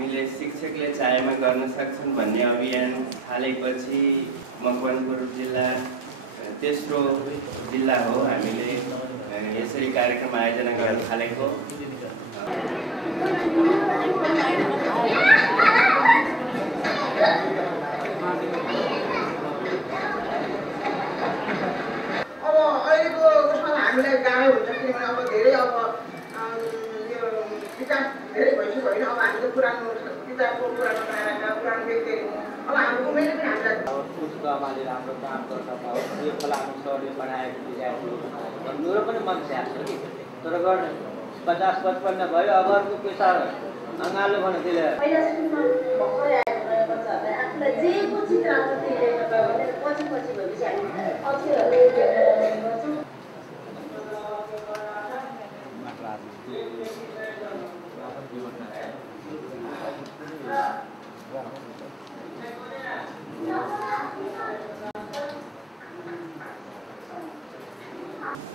हामीले शिक्षकले चाहेमा गर्न सक्छन् भन्ने अभियान थालेपछि मकवानपुर जिल्ला तेस्रो जिल्ला हो हामीले यसरी कार्यक्रम आयोजना गर्न थालेको। अब अहिलेको उसमा हामीलाई गाह्रो हुन्छ किनभने अब धेरै अब यो विकास धेरै भइसक्यो होइन। अब हामीले पुरानो किताबको पुरानो नाराका पुरानो व्यक्तिहरू अब हाम्रो उमेरले पनि हामीलाई उहाँले राम्रो काम गर्छ यो फलानु सरले बनाएको विद्यार्थी मेरो पनि मन स्याहार छ कि तर गर्न 50-55 भयो अब अर्को पैसा अँगालो भने त्यसले पहिला स्कुलमा भर्खरै आएको नयाँ बच्चाहरूलाई आफूलाई जेको चित्र आउँछ त्यही लेख्न पायो भने पछि भएपछि हामी अक्षरहरू गर्छौँ।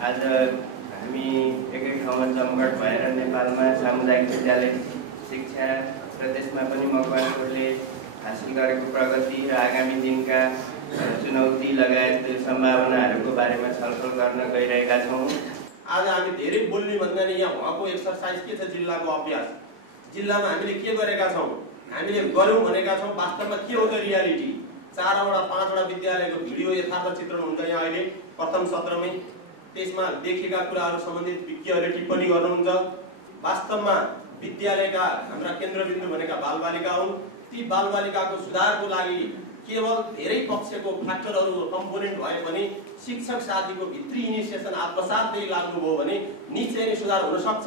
आज हामी एकै ठाउँमा जमघट भएर नेपालमा सामुदायिक विद्यालय शिक्षा र त्यसमा पनि मकवानपुरले हासिल गरेको प्रगति र आगामी दिनका चुनौती लगायत सम्भावनाहरूको बारेमा छलफल गर्न गइरहेका छौँ। आज हामी धेरै बोल्ने भन्दा नि यहाँ उहाँको एक्सर्साइज के छ जिल्लाको अभ्यास जिल्लामा हामीले के गरेका छौँ हामीले गर्यौँ भनेका छौँ वास्तवमा के हो त रियालिटी 4-5 विद्यालयको भिडियो यथार्थ चित्रण हुन्छ यहाँ अहिले प्रथम सत्रमै त्यसमा देखेका कुराहरू सम्बन्धित विज्ञहरूले टिप्पणी गर्नुहुन्छ। वास्तवमा विद्यालयका हाम्रा केन्द्रबिन्दु भनेका बालबालिका हुन्। ती बालबालिकाको सुधारको लागि केवल धेरै पक्षको फ्याक्टरहरू कम्पोनेन्ट भयो भने शिक्षक साथीको भित्री इनिसिएसन आत्मसातै लाग्नुभयो भने निश्चय नै सुधार हुन सक्छ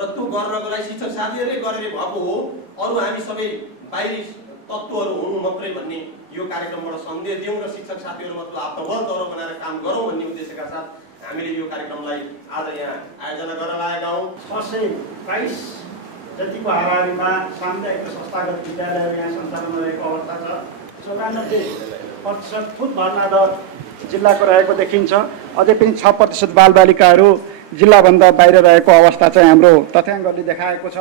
र त्यो गर्नको लागि शिक्षक साथीहरूले गरेर भएको हो। अरू हामी सबै बाहिरी तत्त्वहरू हुनु मात्रै भन्ने यो कार्यक्रमबाट सन्देश दिउँ र शिक्षक साथीहरूमा आत्मबल दौरो बनाएर काम गरौँ भन्ने उद्देश्यका साथ हामीले यो कार्यक्रमलाई आज यहाँ आयोजना गर्न लागेका हौँ। 622 जतिको हाराहारीमा सामुदायिक संस्थागत विद्यालयहरू यहाँ सञ्चालन रहेको अवस्था छ। 94% फुट भर्ना दर जिल्लाको रहेको देखिन्छ। अझै पनि 6% बालबालिकाहरू जिल्लाभन्दा बाहिर रहेको अवस्था चाहिँ हाम्रो तथ्याङ्कले देखाएको छ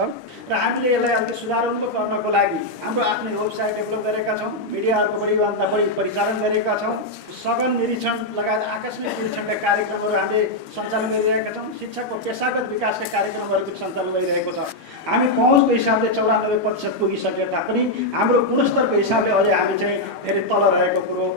र हामीले यसलाई अलिक सुधारोन्मुख गर्नको लागि हाम्रो आफ्नै वेबसाइट डेभलप गरेका छौँ। मिडियाहरूको बढीभन्दा बढी परिचालन गरेका छौँ। सघन निरीक्षण लगायत आकस्मिक निरीक्षणका कार्यक्रमहरू हामीले सञ्चालन गरिरहेका छौँ। शिक्षकको पेसागत विकासका कार्यक्रमहरू पनि सञ्चालन गरिरहेको छ। हामी पहुँचको हिसाबले 94% पुगिसके तापनि हाम्रो गुणस्तरको हिसाबले अझै हामी चाहिँ धेरै तल रहेको कुरो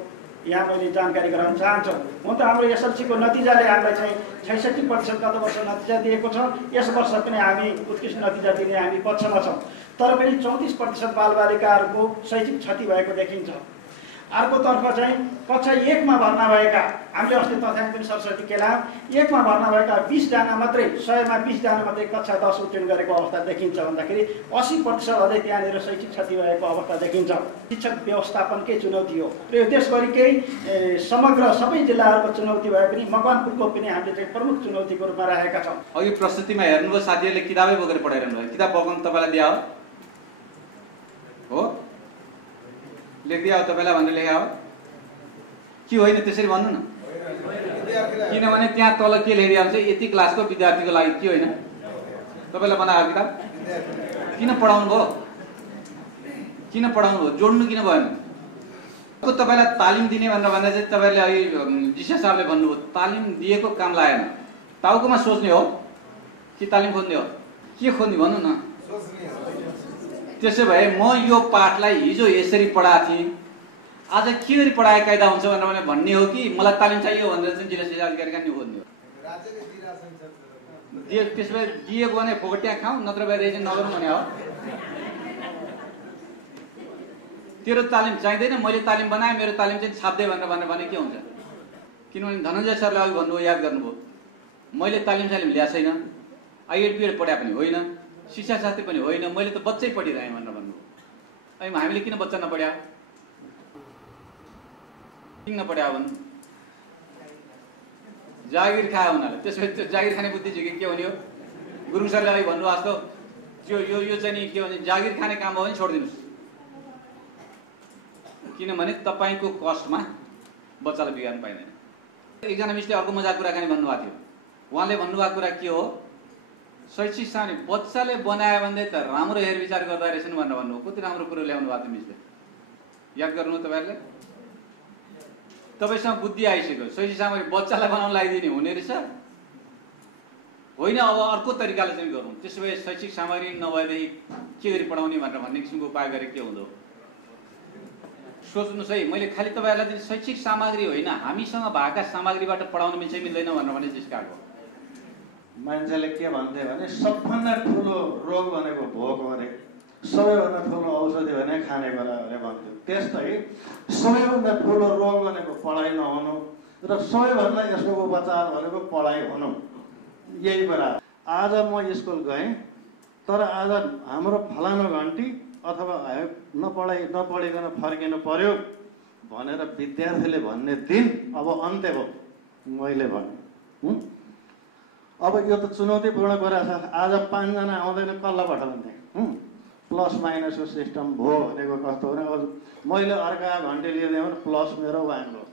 यहाँ मैले जानकारी गराउन चाहन्छु। हुन त हाम्रो एसएलसीको नतिजाले हामीलाई चाहिँ 66% गत वर्ष नतिजा दिएको छ। यस वर्ष पनि हामी उत्कृष्ट नतिजा दिने हामी पक्षमा छौँ। तर पनि 34% बालबालिकाहरूको शैक्षिक क्षति भएको देखिन्छ। अर्कोतर्फ चाहिँ कक्षा 1 मा भर्ना भएका हामीले अस्ति तथ्याङ्क पनि सरस्वती केलाम 1 मा भर्ना भएका 20 जना मात्रै 100 मा 20 जना मात्रै कक्षा 10 उत्तीर्ण गरेको अवस्था देखिन्छ भन्दाखेरि 80% अझै त्यहाँनिर शैक्षिक क्षति भएको अवस्था देखिन्छ। शिक्षक व्यवस्थापनकै चुनौती हो र यो देशभरिकै समग्र सबै जिल्लाहरूको चुनौती भए पनि मकवानपुरको पनि हामीले चाहिँ प्रमुख चुनौतीको रूपमा राखेका छौँ। अघि प्रस्तुतिमा हेर्नुभयो साथीहरूले किताबै बोकेर पढाइरहनु भयो। किताब बोकाउनु तपाईँलाई दिया हो लेखिदिया हो तपाईँलाई भनेर लेखा हो कि होइन त्यसरी भन्नु न। किनभने त्यहाँ तल के लेखिदिया हुन्छ यति क्लासको विद्यार्थीको लागि के होइन तपाईँलाई बनाएको किताब किन पढाउनु भयो जोड्नु किन भएन। तपाईँलाई तालिम दिने भनेर भन्दा चाहिँ तपाईँले अघि जिसा साहबले भन्नुभयो तालिम दिएको काम लागेन टाउकोमा सोच्ने हो कि तालिम खोज्ने हो? के खोज्ने भन्नु न। त्यसो भए म यो पाठलाई हिजो यसरी पढाएको थिएँ, आज के गरी पढाए कायदा हुन्छ भनेर भन्ने हो कि मलाई तालिम चाहियो भनेर चाहिँ जिल्ला शिक्षा अधिकारी कहाँ खोज्ने हो? त्यसो भए दिएको भने फोकटिया खाऊ, नत्र भए रेजिन नगरौँ भने हो। तेरो तालिम चाहिँदैन, मैले तालिम बनाएँ, मेरो तालिम चाहिँ छाप्दै भनेर भने के हुन्छ? किनभने धनञ्जय सरले अघि भन्नुभयो, याद गर्नुभयो, मैले तालिम ल्याएको छैन, आइएड पिएड पढाए पनि होइन, शिक्षाशास्त्री पनि होइन, मैले त बच्चै पढिरहेँ भनेर भन्नुभयो। अनि हामीले किन बच्चा नपढ्या? किन नपढ्या भन्नु? जागिर खायो उनीहरूले। त्यसपछि जागिर खाने बुद्धि चाहिँ के हुने हो? गुरुङ सरले अघि भन्नुभएको जस्तो यो चाहिँ नि के भने जागिर खाने काम हो भने छोडिदिनुहोस्, किनभने तपाईँको कस्टमा बच्चालाई बिगार्नु पाइँदैन। एकजना मिसले अर्को मजाक कुराकानी भन्नुभएको थियो। उहाँले भन्नुभएको कुरा के हो? शैक्षिक सामने बच्चाले बनायो भने त राम्रो हेरविचार गर्दा रहेछन् भनेर भन्नुभयो। कति राम्रो कुरो ल्याउनु भएको थियो मिसले, याद गर्नु तपाईँहरूले? तपाईँसँग बुद्धि आइसक्यो, शैक्षिक सामग्री बच्चालाई बनाउन लगाइदिने हुने रहेछ होइन, अब अर्को तरिकाले चाहिँ गरौँ। त्यसो भए शैक्षिक सामग्री नभएदेखि के गरी पढाउने भनेर भन्ने किसिमको उपाय गरे के हुँदो? सोच्नुहोस् है, मैले खालि तपाईँहरूलाई शैक्षिक सामग्री होइन, हामीसँग भएका सामग्रीबाट पढाउन मिल्छ मिल्दैन भनेर भने जिस्काएको। मान्छेले के भन्थे भने सबभन्दा ठुलो रोग भनेको भोक भने, सबैभन्दा ठुलो औषधि भने खानेकुरा भने भन्थ्यो। त्यस्तै सबैभन्दा ठुलो रोग भनेको पढाइ नहुनु र सबैभन्दा यसको उपचार भनेको पढाइ हुनु, यही बराबर। आज म स्कुल गएँ, तर आज हाम्रो फलानु घन्टी अथवा नपढिकन फर्किनु पर्यो भनेर विद्यार्थीले भन्ने दिन अब अन्त्य हो। मैले भने अब यो त चुनौतीपूर्ण कुरा छ। आज 5 जना आउँदैन, कसलाई पठाउने? प्लस माइनसको सिस्टम भयो भनेको कस्तो हो? अब मैले अर्का घन्टी लिँदै भने प्लस मेरो वान भयो,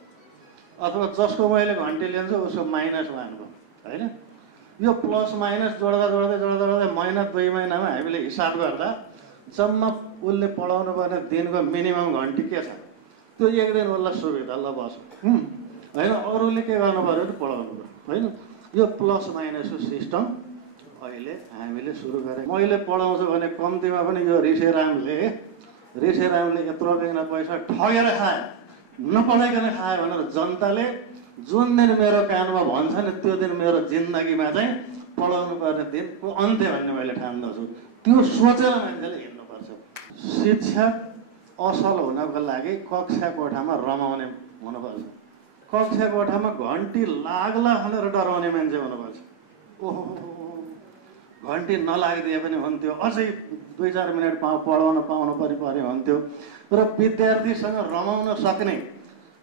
अथवा जसको मैले घन्टी लिन्छु उसको माइनस वान भयो, होइन? यो प्लस माइनस जोड्दा महिना 2 महिनामा हामीले हिसाब गर्दा जम्मा उसले पढाउनु पर्ने दिनको मिनिमम घन्टी के छ? त्यो एक दिन उसलाई सुविधा ल बस, होइन? अरूले के गर्नु पर्यो त पढाउनु पर्यो, होइन? यो प्लस माइनसको सिस्टम अहिले हामीले सुरु गरेँ। मैले पढाउँछु भने कम्तीमा पनि यो ऋषिरामले यत्रो बिघ्न पैसा ठगेर खाए, नपढाइकन खायो भनेर जनताले जुन दिन मेरो कानमा भन्छ नि त्यो दिन मेरो जिन्दगीमा चाहिँ पढाउनु पर्ने दिनको अन्त्य भन्ने मैले ठान्दछु। त्यो सोचेर मान्छेले हिँड्नुपर्छ। शिक्षा असल हुनको लागि कक्षा कोठामा रमाउने हुनुपर्छ। कक्षा कोठामा घन्टी लाग्ला भनेर डराउने मान्छे हुनुपर्छ। ओहो, घन्टी नलागिदिए पनि हुन्थ्यो, अझै 2-4 मिनट पढाउन पाउनु पर्यो हुन्थ्यो। र विद्यार्थीसँग रमाउन सक्ने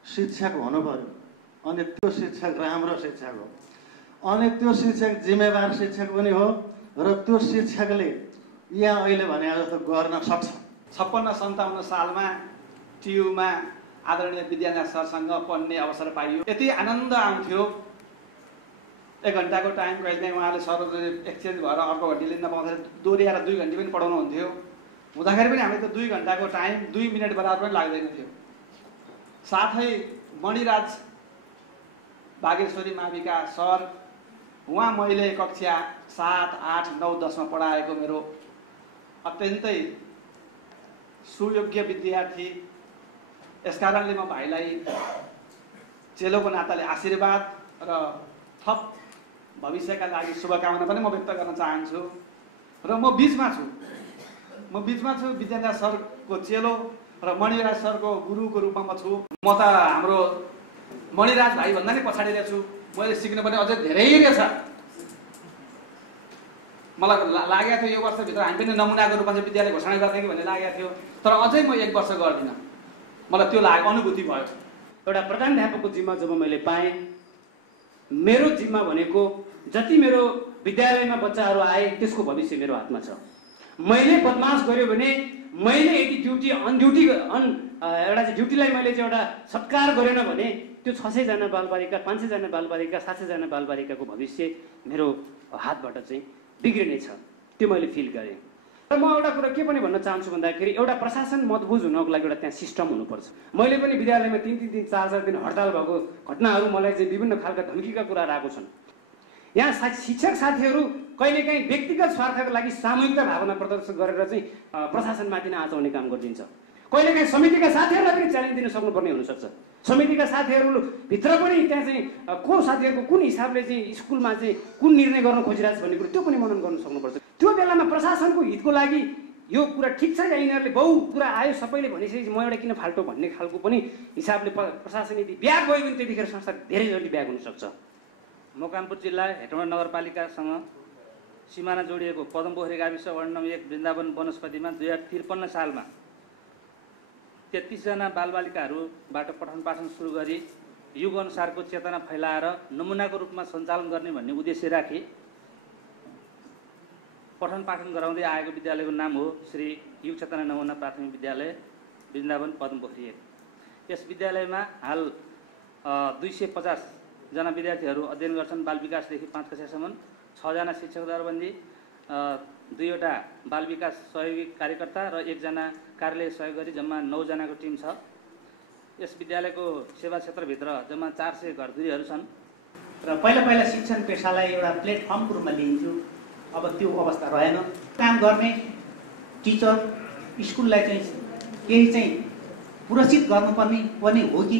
शिक्षक हुनु पर्यो। अनि त्यो शिक्षक राम्रो शिक्षक हो, अनि त्यो शिक्षक जिम्मेवार शिक्षक पनि हो, र त्यो शिक्षकले यहाँ अहिले भने जस्तो गर्न सक्छ। 56-57 सालमा टियुमा आदरणीय विद्यानाथ सरसँग पढ्ने अवसर पाइयो। यति आनन्द आउँथ्यो। 1 घन्टाको टाइम कहिलेकाहीँ उहाँले सरहरूले एक्सचेन्ज भएर अर्को घन्टी लिन नपाउँदाखेरि दोहोऱ्याएर 2 घन्टी पनि पढाउनु हुन्थ्यो। हुँदाखेरि पनि हामीले त 2 घन्टाको टाइम 2 मिनट बराबर पनि लाग्दैन थियो। साथै मणिराज बागेश्वरी माविका सर, उहाँ मैले कक्षा 7, 8, 9, 10 मा पढाएको मेरो अत्यन्तै सुयोग्य विद्यार्थी। यसकारणले म भाइलाई चेलोको नाताले आशीर्वाद र थप भविष्यका लागि शुभकामना पनि म व्यक्त गर्न चाहन्छु। र म बिचमा छु विद्यानाथ सरको चेलो र मणिराज सरको गुरुको रूपमा म छु। म त हाम्रो मणिराज भाइ भन्दा नै पछाडि छु। मैले सिक्नुपर्ने अझै धेरै रहेछ। मलाई लागेको थियो यो वर्षभित्र हामी पनि नमुनाको रूपमा चाहिँ विद्यालय घोषणा गर्ने कि भन्ने लागेको थियो, तर अझै म 1 वर्ष गर्दिनँ। मलाई त्यो अनुभूति भयो। एउटा प्रधानाध्यापकको जिम्मा जब मैले पाएँ, मेरो जिम्मा भनेको जति मेरो विद्यालयमा बच्चाहरू आए त्यसको भविष्य मेरो हातमा छ। मैले बदमास गर्यो भने मैले यदि ड्युटी अनड्युटी एउटा चाहिँ ड्युटीलाई मैले चाहिँ एउटा सत्कार गरेन भने त्यो 600 जना बालबालिका, 500 जना बालबालिका, 700 जना बालबालिकाको भविष्य मेरो हातबाट चाहिँ बिग्रिनेछ। त्यो मैले फिल गरेँ। र म एउटा कुरा के पनि भन्न चाहन्छु भन्दाखेरि एउटा प्रशासन मजबुत हुनको लागि एउटा त्यहाँ सिस्टम हुनुपर्छ। मैले पनि विद्यालयमा 3-3 दिन 4-4 दिन हडताल भएको घटनाहरू मलाई चाहिँ विभिन्न खालका धम्कीका कुराहरू आएको छन्। यहाँ शिक्षक साथीहरू कहिलेकाहीँ व्यक्तिगत स्वार्थको लागि सामूहिकता भावना प्रदर्शन गरेर चाहिँ प्रशासनमाथि नै आँचाउने काम गरिदिन्छ। कहिलेकाहीँ समितिका साथीहरूलाई पनि च्यालेन्ज दिन सक्नुपर्ने हुनसक्छ। समितिका साथीहरूभित्र पनि त्यहाँ चाहिँ को साथीहरूको कुन हिसाबले चाहिँ स्कुलमा चाहिँ कुन निर्णय गर्न खोजिरहेको छ भन्ने कुरो त्यो पनि मनन गर्न सक्नुपर्छ। त्यो बेलामा प्रशासनको हितको लागि यो कुरा ठिक छ या यिनीहरूले बहु कुरा आयो सबैले भनिसकेपछि म एउटा किन फाल्टो भन्ने खालको पनि हिसाबले प्रशासन यदि ब्याग गयो भने त्यतिखेर संस्था धेरैजति ब्याग हुनसक्छ। मकवानपुर जिल्ला हेटौँडा नगरपालिकासँग सिमाना जोडिएको पदमपोखरी गाविस वार्ड नम्बर 1 वृन्दावन वनस्पतिमा 2053 सालमा 33 जना बालबालिकाहरूबाट पठन पाठन सुरु गरी युग अनुसारको चेतना फैलाएर नमुनाको रूपमा सञ्चालन गर्ने भन्ने उद्देश्य राखी पठन पाठन गराउँदै आएको विद्यालयको नाम हो श्री युग चेतना नमुना प्राथमिक विद्यालय वृन्दावन पदमपोखरी 1। यस विद्यालयमा हाल 250 जना विद्यार्थीहरू अध्ययन गर्छन्। बाल विकासदेखि 5 कक्षासम्म 6 जना शिक्षक दरबन्दी, 2 वटा बाल विकास सहयोगी कार्यकर्ता र 1 जना कार्यालय सहयोग गरी जम्मा 9 जनाको टिम छ। यस विद्यालयको सेवा क्षेत्रभित्र जम्मा 400 घरधुरीहरू छन्। र पहिला शिक्षण पेसालाई एउटा प्लेटफर्मको रूपमा लिइन्थ्यो, अब त्यो अवस्था रहेन। काम गर्ने टिचर स्कुललाई चाहिँ केही चाहिँ पुरस्कृत गर्नुपर्ने पनि हो कि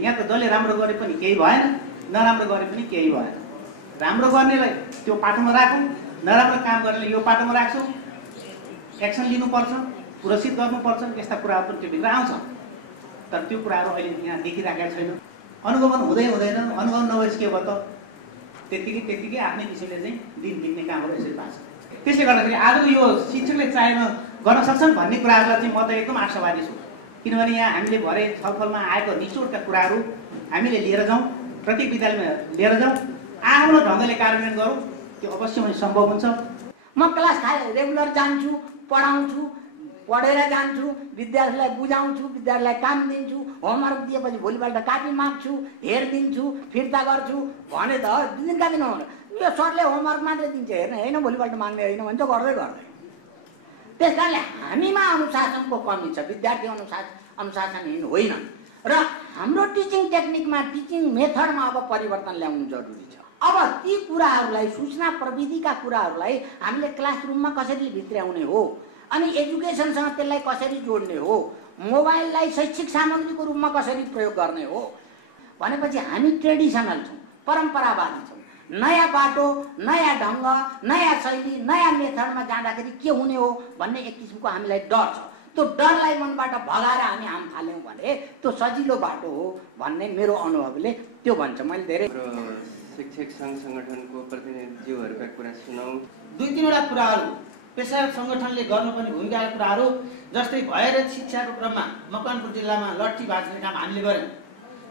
यहाँ त जसले राम्रो गरे पनि केही भएन, नराम्रो गरे पनि केही भएन। राम्रो गर्नेलाई त्यो पाटोमा राखौँ, नराम्रो काम गर्नेलाई यो पाटोमा राख्छौँ, एक्सन लिनुपर्छ, पुरस्कृत गर्नुपर्छ, यस्ता कुराहरू पनि त्योभित्र आउँछ। तर त्यो कुराहरू अहिले यहाँ देखिराखेका छैन। अनुभव हुँदैन, अनुभव नभएपछि के भयो त त्यत्तिकै आफ्नै किसिमले चाहिँ दिन बित्ने कामहरू यसरी भएको छ। त्यसले गर्दाखेरि आज यो शिक्षकले चाहेन गर्न सक्छन् भन्ने कुराहरूलाई चाहिँ म त एकदम आशावादी छु। किनभने यहाँ हामीले भरे छलफलमा आएको निचोडका कुराहरू हामीले लिएर जाउँ, प्रत्येक विद्यालयमा लिएर जाउँ, आफ्नो ढङ्गले कार्यान्वयन गरौँ, त्यो अवश्य पनि सम्भव हुन्छ। म क्लास रेगुलर जान्छु, पढाउँछु, पढेर जान्छु, विद्यार्थीलाई बुझाउँछु, विद्यार्थीलाई काम दिन्छु, होमवर्क दिएपछि भोलिपल्ट कापी माग्छु, हेरिदिन्छु, फिर्ता गर्छु भने त दिनका दिन यो सरले होमवर्क मात्रै दिन्छ, हेर्ने होइन, भोलिपल्ट माग्ने होइन भन्छ, गर्दै त्यस कारणले हामीमा अनुशासनको कमी छ। विद्यार्थी अनुशासनहीन होइन र हाम्रो टिचिङ टेक्निकमा, टिचिङ मेथडमा अब परिवर्तन ल्याउनु जरुरी छ। अब ती कुराहरूलाई, सूचना प्रविधिका कुराहरूलाई हामीले क्लासरुममा कसरी भित्र्याउने हो, अनि एजुकेसनसँग त्यसलाई कसरी जोड्ने हो, मोबाइललाई शैक्षिक सामग्रीको रूपमा कसरी प्रयोग गर्ने हो भनेपछि हामी ट्रेडिसनल छौँ, परम्परावादी छौँ। नयाँ बाटो, नयाँ ढङ्ग, नयाँ शैली, नयाँ मेथडमा जाँदाखेरि के हुने हो भन्ने एक किसिमको हामीलाई डर छ। त्यो डरलाई मनबाट भगाएर हामी हाम फाल्यौँ भने त्यो सजिलो बाटो हो भन्ने मेरो अनुभवले त्यो भन्छ। मैले धेरै शिक्षक सङ्घ सङ्गठनको प्रतिनिधिज्यूहरूका कुरा सुनाउँ। 2-3 वटा कुराहरू पेसागत सङ्गठनले गर्नुपर्ने भूमिकाका कुराहरू, जस्तै भएर शिक्षाको क्रममा मकवानपुर जिल्लामा लट्ठी भाँच्ने काम हामीले गऱ्यौँ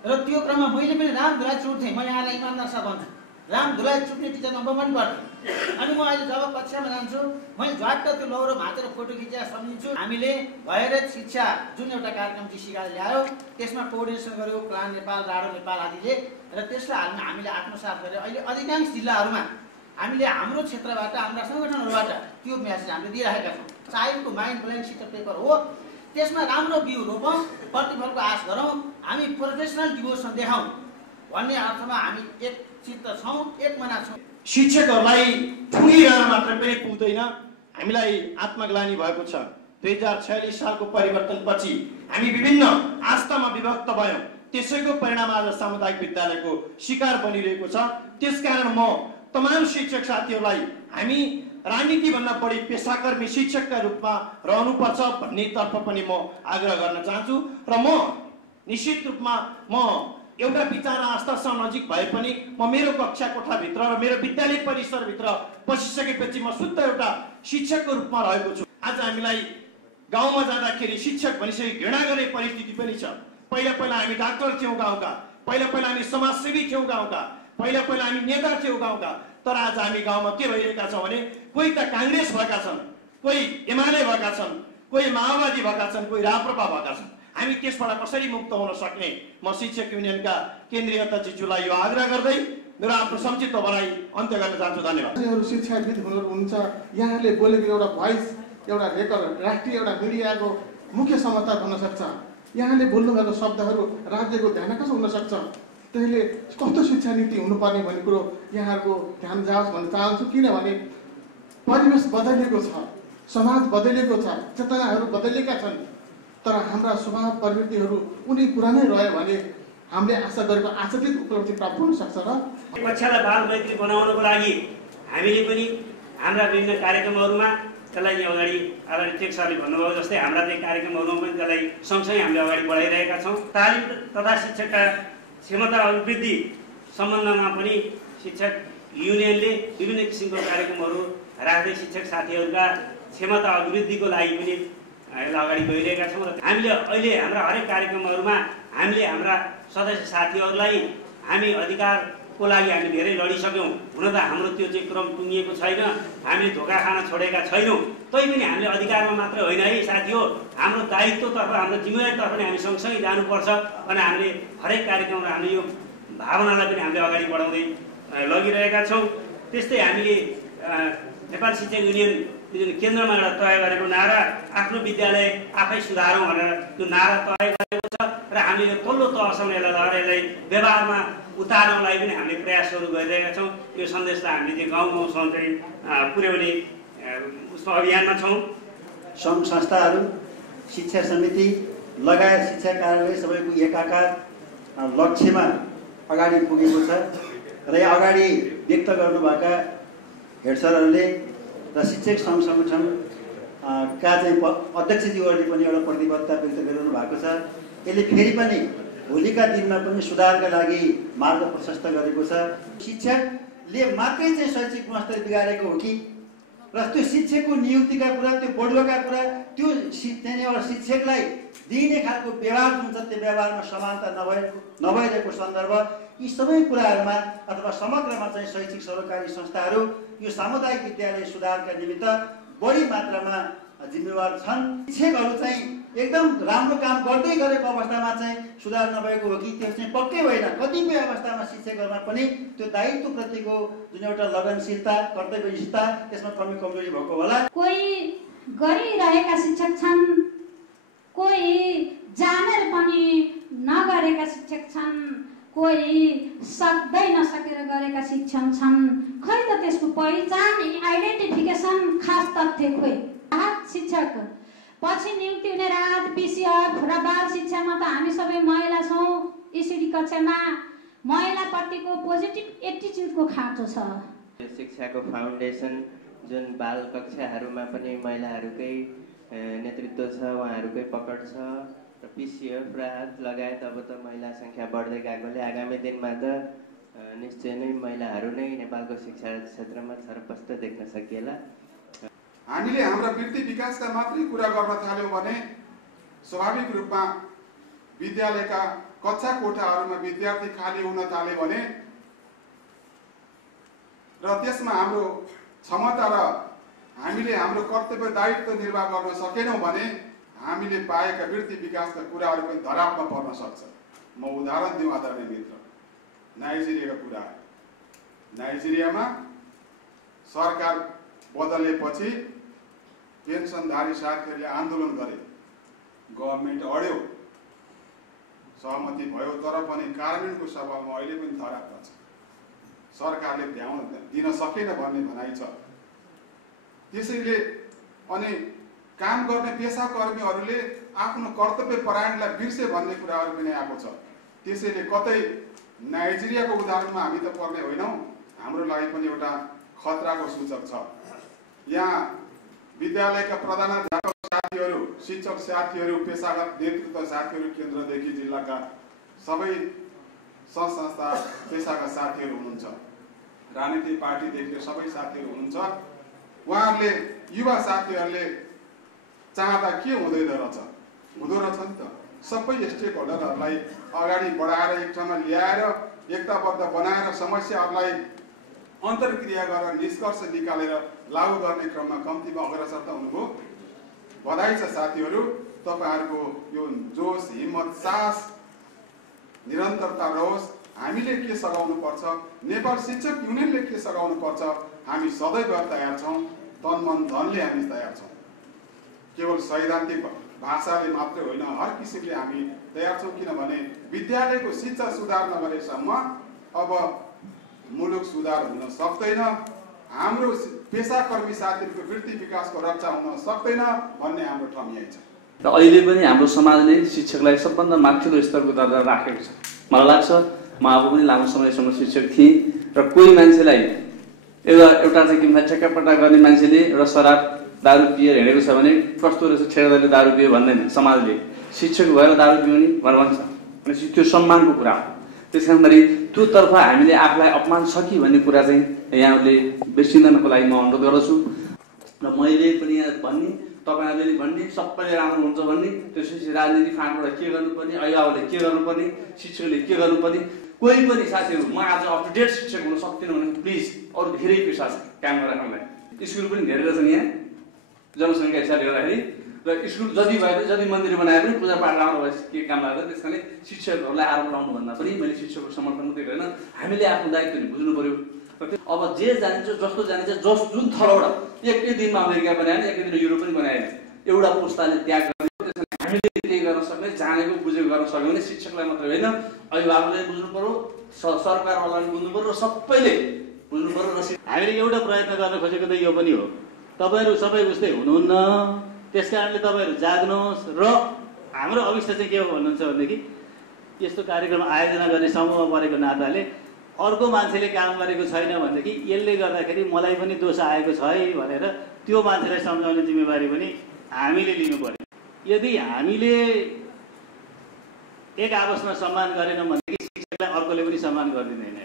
र त्यो क्रममा मैले पनि रामधुलाई चुट्थेँ। म यहाँलाई इमान्दार साथ भन्छु, रामधुलाई चुट्ने टिचर नम्बर पनि पढ्थेँ। अनि म अहिले जब कक्षामा जान्छु मैले झट्ट त्यो लौरो भाँचेर फोटो खिचेर सम्झिन्छु। हामीले भएर शिक्षा जुन एउटा कार्यक्रम जिसिकाले ल्यायो त्यसमा कोअर्डिनेसन गर्यो प्लान नेपाल, राडो नेपाल आदिले, र त्यसलाई हामीले आत्मसात गरेर अहिले अधिकांश जिल्लाहरूमा हामीले हाम्रो क्षेत्रबाट, हाम्रा सङ्गठनहरूबाट त्यो म्यासेज हामीले दिइरहेका छौँ। चाइल्डको माइन्ड ब्ल्याङ्क सिट पेपर हो, त्यसमा राम्रो बिउ रोपौँ, प्रतिफलको आश गरौँ, हामी प्रोफेसनल डिभोसन देखाउँ भन्ने अर्थमा हामी एक चित्त छौँ, एक मना छौँ। शिक्षकहरूलाई ठुङ्गिरहन मात्र पनि पुग्दैन। हामीलाई आत्मग्लानि भएको छ। 2046 सालको परिवर्तनपछि हामी विभिन्न आस्थामा विभक्त भयौँ। त्यसैको परिणाम आज सामुदायिक विद्यालयको शिकार बनिरहेको छ। त्यसकारण म तमाम शिक्षक साथीहरूलाई हामी राजनीतिभन्दा बढी पेसाकर्मी शिक्षकका रूपमा रहनुपर्छ भन्नेतर्फ पनि म आग्रह गर्न चाहन्छु। र म निश्चित रूपमा म एउटा विचार आस्थासँग नजिक भए पनि म मेरो कक्षा कोठाभित्र र मेरो विद्यालय परिसरभित्र पसिसकेपछि म शुद्ध एउटा शिक्षकको रूपमा रहेको छु। आज हामीलाई गाउँमा जाँदाखेरि शिक्षक भनिसके घृणा गर्ने परिस्थिति पनि छ। पहिला हामी डाक्टर थियौँ गाउँका, पहिला हामी समाजसेवी थियौँ गाउँका, पहिला हामी नेता थियौँ गाउँका। तर आज हामी गाउँमा के भइरहेका छौँ भने कोही त काङ्ग्रेस भएका छन्, कोही एमाले भएका छन्, कोही माओवादी भएका छन्, कोही राप्रपा भएका छन्। हामी त्यसबाट कसरी मुक्त हुन सक्ने? म शिक्षक युनियनका केन्द्रीय अध्यक्षज्यूलाई यो आग्रह गर्दै मेरो आफ्नो संक्षिप्त भनाइ अन्त्य गर्न चाहन्छु। धन्यवाद। शिक्षाविद हुनुहुन्छ, यहाँले बोलेको एउटा भोइस, एउटा रेकर्ड राष्ट्रिय एउटा मिडियाको मुख्य समाचार हुन सक्छ। यहाँले बोल्नुभएको शब्दहरू राज्यको ध्यान आकर्षण हुन सक्छ। त्यसले कस्तो शिक्षा नीति हुनुपर्ने भन्ने कुरो यहाँहरूको ध्यान जाओस् भन्न चाहन्छु। किनभने परिवेश बदलेको छ, समाज बदलेको छ, चेतनाहरू बदलेका छन्, तर हाम्रा स्वभाव प्रवृत्तिहरू उनी पुरानै रह्यो भने हामीले आशा गरेको आशातीत उपलब्धि प्राप्त हुन सक्छ। र कक्षालाई बाल मैत्री बनाउनको लागि हामीले पनि हाम्रा विभिन्न कार्यक्रमहरूमा त्यसलाई अगाडि आदरणीय टेक सरले भन्नुभयो जस्तै हाम्रा चाहिँ कार्यक्रमहरूमा पनि त्यसलाई सँगसँगै हामीले अगाडि बढाइरहेका छौँ। तालिम तथा शिक्षकका क्षमता अभिवृद्धि सम्बन्धमा पनि शिक्षक युनियनले विभिन्न किसिमको कार्यक्रमहरू राख्दै शिक्षक साथीहरूका क्षमता अभिवृद्धिको लागि पनि यसलाई अगाडि गइरहेका छौँ। र हामीले अहिले हाम्रा हरेक कार्यक्रमहरूमा हामीले हाम्रा सदस्य साथीहरूलाई हामी अधिकारको लागि हामी धेरै लडिसक्यौँ। हुन त हाम्रो त्यो चाहिँ क्रम टुङ्गिएको छैन, हामीले धोका खान छोडेका छैनौँ। तैपनि हामीले अधिकारमा मात्र होइन है साथी हो, हाम्रो दायित्वतर्फ हाम्रो जिम्मेवारीतर्फ पनि हामी सँगसँगै जानुपर्छ भने हामीले हरेक कार्यक्रममा हामीले यो भावनालाई पनि हामीले अगाडि बढाउँदै लगिरहेका छौँ। त्यस्तै हामीले नेपाल शिक्षक युनियन केन्द्रमा एउटा तय गरेको नारा आफ्नो विद्यालय आफै सुधारौँ भनेर त्यो नारा तय गरेको छ। र हामीले तल्लो तहसम्म यसलाई लगेर यसलाई व्यवहारमा उतार्नलाई पनि हामीले प्रयासहरू गरिरहेका छौँ। यो सन्देशलाई हामीले चाहिँ गाउँ गाउँसम्म चाहिँ पुर्याउने उसमा अभियानमा छौँ। सङ्घ संस्थाहरू, शिक्षा समिति लगायत शिक्षा कार्यालय सबैको एकाकार लक्ष्यमा अगाडि पुगेको छ। र यहाँ अगाडि व्यक्त गर्नुभएका हेड सरहरूले र शिक्षक सङ्घ संगठनका चाहिँ अध्यक्षज्यूहरूले पनि एउटा प्रतिबद्धता व्यक्त गरिरहनु भएको छ। यसले फेरि पनि भोलिका दिनमा पनि सुधारका लागि मार्ग प्रशस्त गरेको छ। शिक्षकले मात्रै चाहिँ शैक्षिक गुणस्तर बिगारेको हो कि र त्यो शिक्षकको नियुक्तिका कुरा, त्यो बढुवाका कुरा, त्यो चाहिँ एउटा शिक्षकलाई दिइने खालको व्यवहार जुन छ त्यो व्यवहारमा समानता नभइरहेको सन्दर्भ, यी सबै कुराहरूमा अथवा समग्रमा चाहिँ शैक्षिक सरकारी संस्थाहरू यो सामुदायिक विद्यालय सुधारका निमित्त बढी मात्रामा जिम्मेवार छन्। शिक्षकहरू चाहिँ एकदम राम्रो काम गर्दै गरेको अवस्थामा चाहिँ सुधार नभएको हो कि त्यो चाहिँ पक्कै होइन। कतिपय अवस्थामा शिक्षकहरूमा पनि त्यो दायित्वप्रतिको जुन एउटा लगनशीलता, कर्तव्यनिष्ठता त्यसमा कमी कमजोरी भएको होला। कोही गरिरहेका शिक्षक छन्, कोही जानेर पनि नगरेका शिक्षक छन्, कोही सक्दै नसकेर गरेका शिक्षक छन्। खै त त्यसको पहिचान, आइडेन्टिफिकेसन, खास तथ्य खोइ। शिक्षक पछि नियुक्ति हुने राहत, पिसिएफ र बाल शिक्षामा त हामी सबै महिला छौँ। इसिडी कक्षामा महिलाप्रतिको पोजिटिभ एटिच्युडको खाँचो छ। शिक्षाको फाउन्डेसन जुन बाल कक्षाहरूमा पनि महिलाहरूकै नेतृत्व छ, उहाँहरूकै पकड छ। र पिसिएफ राहत लगायत अब त महिला सङ्ख्या बढ्दै गएकोले आगामी दिनमा त निश्चय नै महिलाहरू नै नेपालको शिक्षा क्षेत्रमा छरपष्ट देख्न सकिएला। हामीले हाम्रा वृत्ति विकासका मात्रै कुरा गर्न थाल्यौँ भने स्वाभाविक रूपमा विद्यालयका कक्षा कोठाहरूमा विद्यार्थी खाली हुन थाले भने र त्यसमा हाम्रो क्षमता र हामीले हाम्रो कर्तव्य दायित्व निर्वाह गर्न सकेनौँ भने हामीले पाएका वृत्ति विकासका कुराहरू पनि धरापमा पर्न सक्छ। म उदाहरण दिउँ आदरणीय मित्र, नाइजेरियाको कुरा। नाइजेरियामा सरकार बदलेपछि पेन्सनधारी साथीहरूले आन्दोलन गरे, गभर्मेन्ट अड्यो, सहमति भयो, तर पनि कार्यान्वयनको सवालमा अहिले पनि धरापमा छ। सरकारले ध्यान दिन सकेन भन्ने भनाइ छ। त्यसैले अनि काम गर्ने पेसाकर्मीहरूले आफ्नो कर्तव्य परायणलाई बिर्से भन्ने कुराहरू पनि आएको छ। त्यसैले कतै नाइजेरियाको उदाहरणमा हामी त पर्ने होइनौँ, हाम्रो लागि पनि एउटा खतराको सूचक छ। यहाँ विद्यालयका प्रधानाध्यापक साथीहरू, शिक्षक साथीहरू, पेसागत नेतृत्व साथीहरू, केन्द्रदेखि जिल्लाका सबै संस्था पेसाका साथीहरू हुनुहुन्छ, राजनीतिक पार्टीदेखि सबै साथीहरू हुनुहुन्छ। उहाँहरूले, युवा साथीहरूले चाहँदा के हुँदैन रहेछ, हुँदो रहेछ नि त। सबै स्टेक होल्डरहरूलाई अगाडि बढाएर एक ठाउँमा ल्याएर एकताबद्ध बनाएर समस्याहरूलाई अन्तर्क्रिया गरेर निष्कर्ष निकालेर लागू गर्ने क्रममा कम्तीमा अग्रसर त हुनुभयो। बधाई छ साथीहरू, तपाईँहरूको यो जोस, हिम्मत, साहस निरन्तरता रहोस्। हामीले के सघाउनु पर्छ, नेपाल शिक्षक युनियनले के सघाउनु पर्छ, हामी सदैव तयार छौँ। तन मन धनले हामी तयार छौँ। केवल सैद्धान्तिक भाषाले मात्रै होइन, हर किसिमले हामी तयार छौँ, किनभने विद्यालयको शिक्षा सुधार नगरेसम्म अब मुलुक सुधार हुन सक्दैन, हाम्रो पेसाकर्मी साथीहरूको वृत्ति विकासको रक्षा हुन सक्दैन भन्ने हाम्रो ठम्याइ छ। र अहिले पनि हाम्रो समाजले शिक्षकलाई सबभन्दा माथिल्लो स्तरको दर्जा राखेको छ। मलाई लाग्छ म आफू पनि लामो समयसम्म शिक्षक थिएँ र कोही मान्छेलाई एउटा चाहिँ के भन्छ ठेक्कापट्टा गर्ने मान्छेले एउटा शराब दारू पिएर हिँडेको छ भने कस्तो रहेछ छेड्दाले दारू पियो भन्दैन, समाजले शिक्षक भएर दारू पिउने भनेर भन्छ। भनेपछि त्यो सम्मानको कुरा हो। त्यस कारणखेरि त्योतर्फ हामीले आफूलाई अपमान छ कि भन्ने कुरा चाहिँ यहाँहरूले बिर्सिँदानको लागि म अनुरोध गर्दछु। र मैले पनि यहाँ भन्ने, तपाईँहरूले भन्ने, सबैले राम्रो हुन्छ भन्ने, त्यसपछि राजनीति फाँटबाट के गर्नुपर्ने, अभिभावकले के गर्नुपर्ने, शिक्षकले के गर्नुपर्ने, कोही पनि साथीहरू म आज अप टु डेट शिक्षक हुन सक्दिनँ भने प्लिज अरू धेरै पेसा छ काम गर्नलाई। स्कुल पनि धेरै रहेछन् यहाँ जनसङ्ख्या हिसाबले गर्दाखेरि, र स्कुल जति भए पनि जति मन्दिर बनाए पनि पूजापाठ राम्रो भए के काम लाग्दैन। त्यस कारणले शिक्षकहरूलाई आरोप लगाउनुभन्दा पनि मैले शिक्षकको समर्थन मात्रै गरेन, हामीले आफ्नो दायित्व बुझ्नु पर्यो। अब जे जानिन्छ जस्तो जानिन्छ जुन थलोबाट एकै दिनमा अमेरिका बनाएन, एकै दिन युरोप पनि बनाएन, एउटा पुस्ताले त्याग गर्ने। हामीले त्यही गर्न सक्ने, जानेको बुझेको गर्न सक्यो भने शिक्षकलाई मात्रै होइन अभिभावकले बुझ्नु पर्यो, सरकारवालाले बुझ्नु पर्यो र सबैले बुझ्नु पर्यो। र हामीले एउटा प्रयत्न गर्न खोजेको त यो पनि हो, तपाईँहरू सबै उस्तै हुनुहुन्न, त्यस कारणले तपाईँहरू जाग्नुहोस्। र हाम्रो अवस्था चाहिँ के हो भन्नुहुन्छ भनेदेखि यस्तो कार्यक्रम आयोजना गर्ने समूहमा परेको नाताले अर्को मान्छेले काम गरेको छैन भनेदेखि यसले गर्दाखेरि मलाई पनि दोष आएको छ है भनेर त्यो मान्छेलाई सम्झाउने जिम्मेवारी पनि हामीले लिनु पर्यो। यदि हामीले एक आपसमा सम्मान गरेनौँ भनेदेखि शिक्षकलाई अर्कोले पनि सम्मान गरिदिँदैन।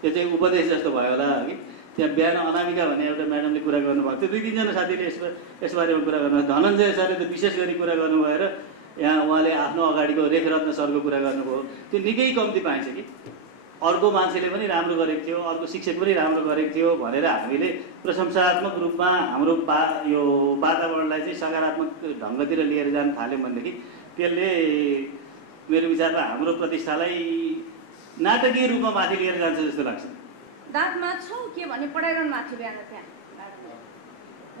त्यो चाहिँ उपदेश जस्तो भयो होला कि त्यहाँ बिहान अनामिका भन्ने एउटा म्याडमले कुरा गर्नुभएको थियो, 2-3जना साथीले यसबारेमा कुरा गर्नुभयो। धनञ्जय सरले त विशेष गरी कुरा गर्नुभयो र यहाँ उहाँले आफ्नो अगाडिको रेखरत्न सरको कुरा गर्नुभयो। त्यो निकै कम्ती पाइन्छ कि अर्को मान्छेले पनि राम्रो गरेको थियो, अर्को शिक्षक पनि राम्रो गरेको थियो भनेर हामीले प्रशंसात्मक रूपमा हाम्रो यो वातावरणलाई चाहिँ सकारात्मक ढङ्गतिर लिएर जान थाल्यौँ भनेदेखि त्यसले मेरो विचारमा हाम्रो प्रतिष्ठालाई नाटकीय रूपमा माथि लिएर जान्छ जस्तो लाग्छ। दाँत माछौ के भने पढाइरहनु भएको थियो बिहान त्यहाँ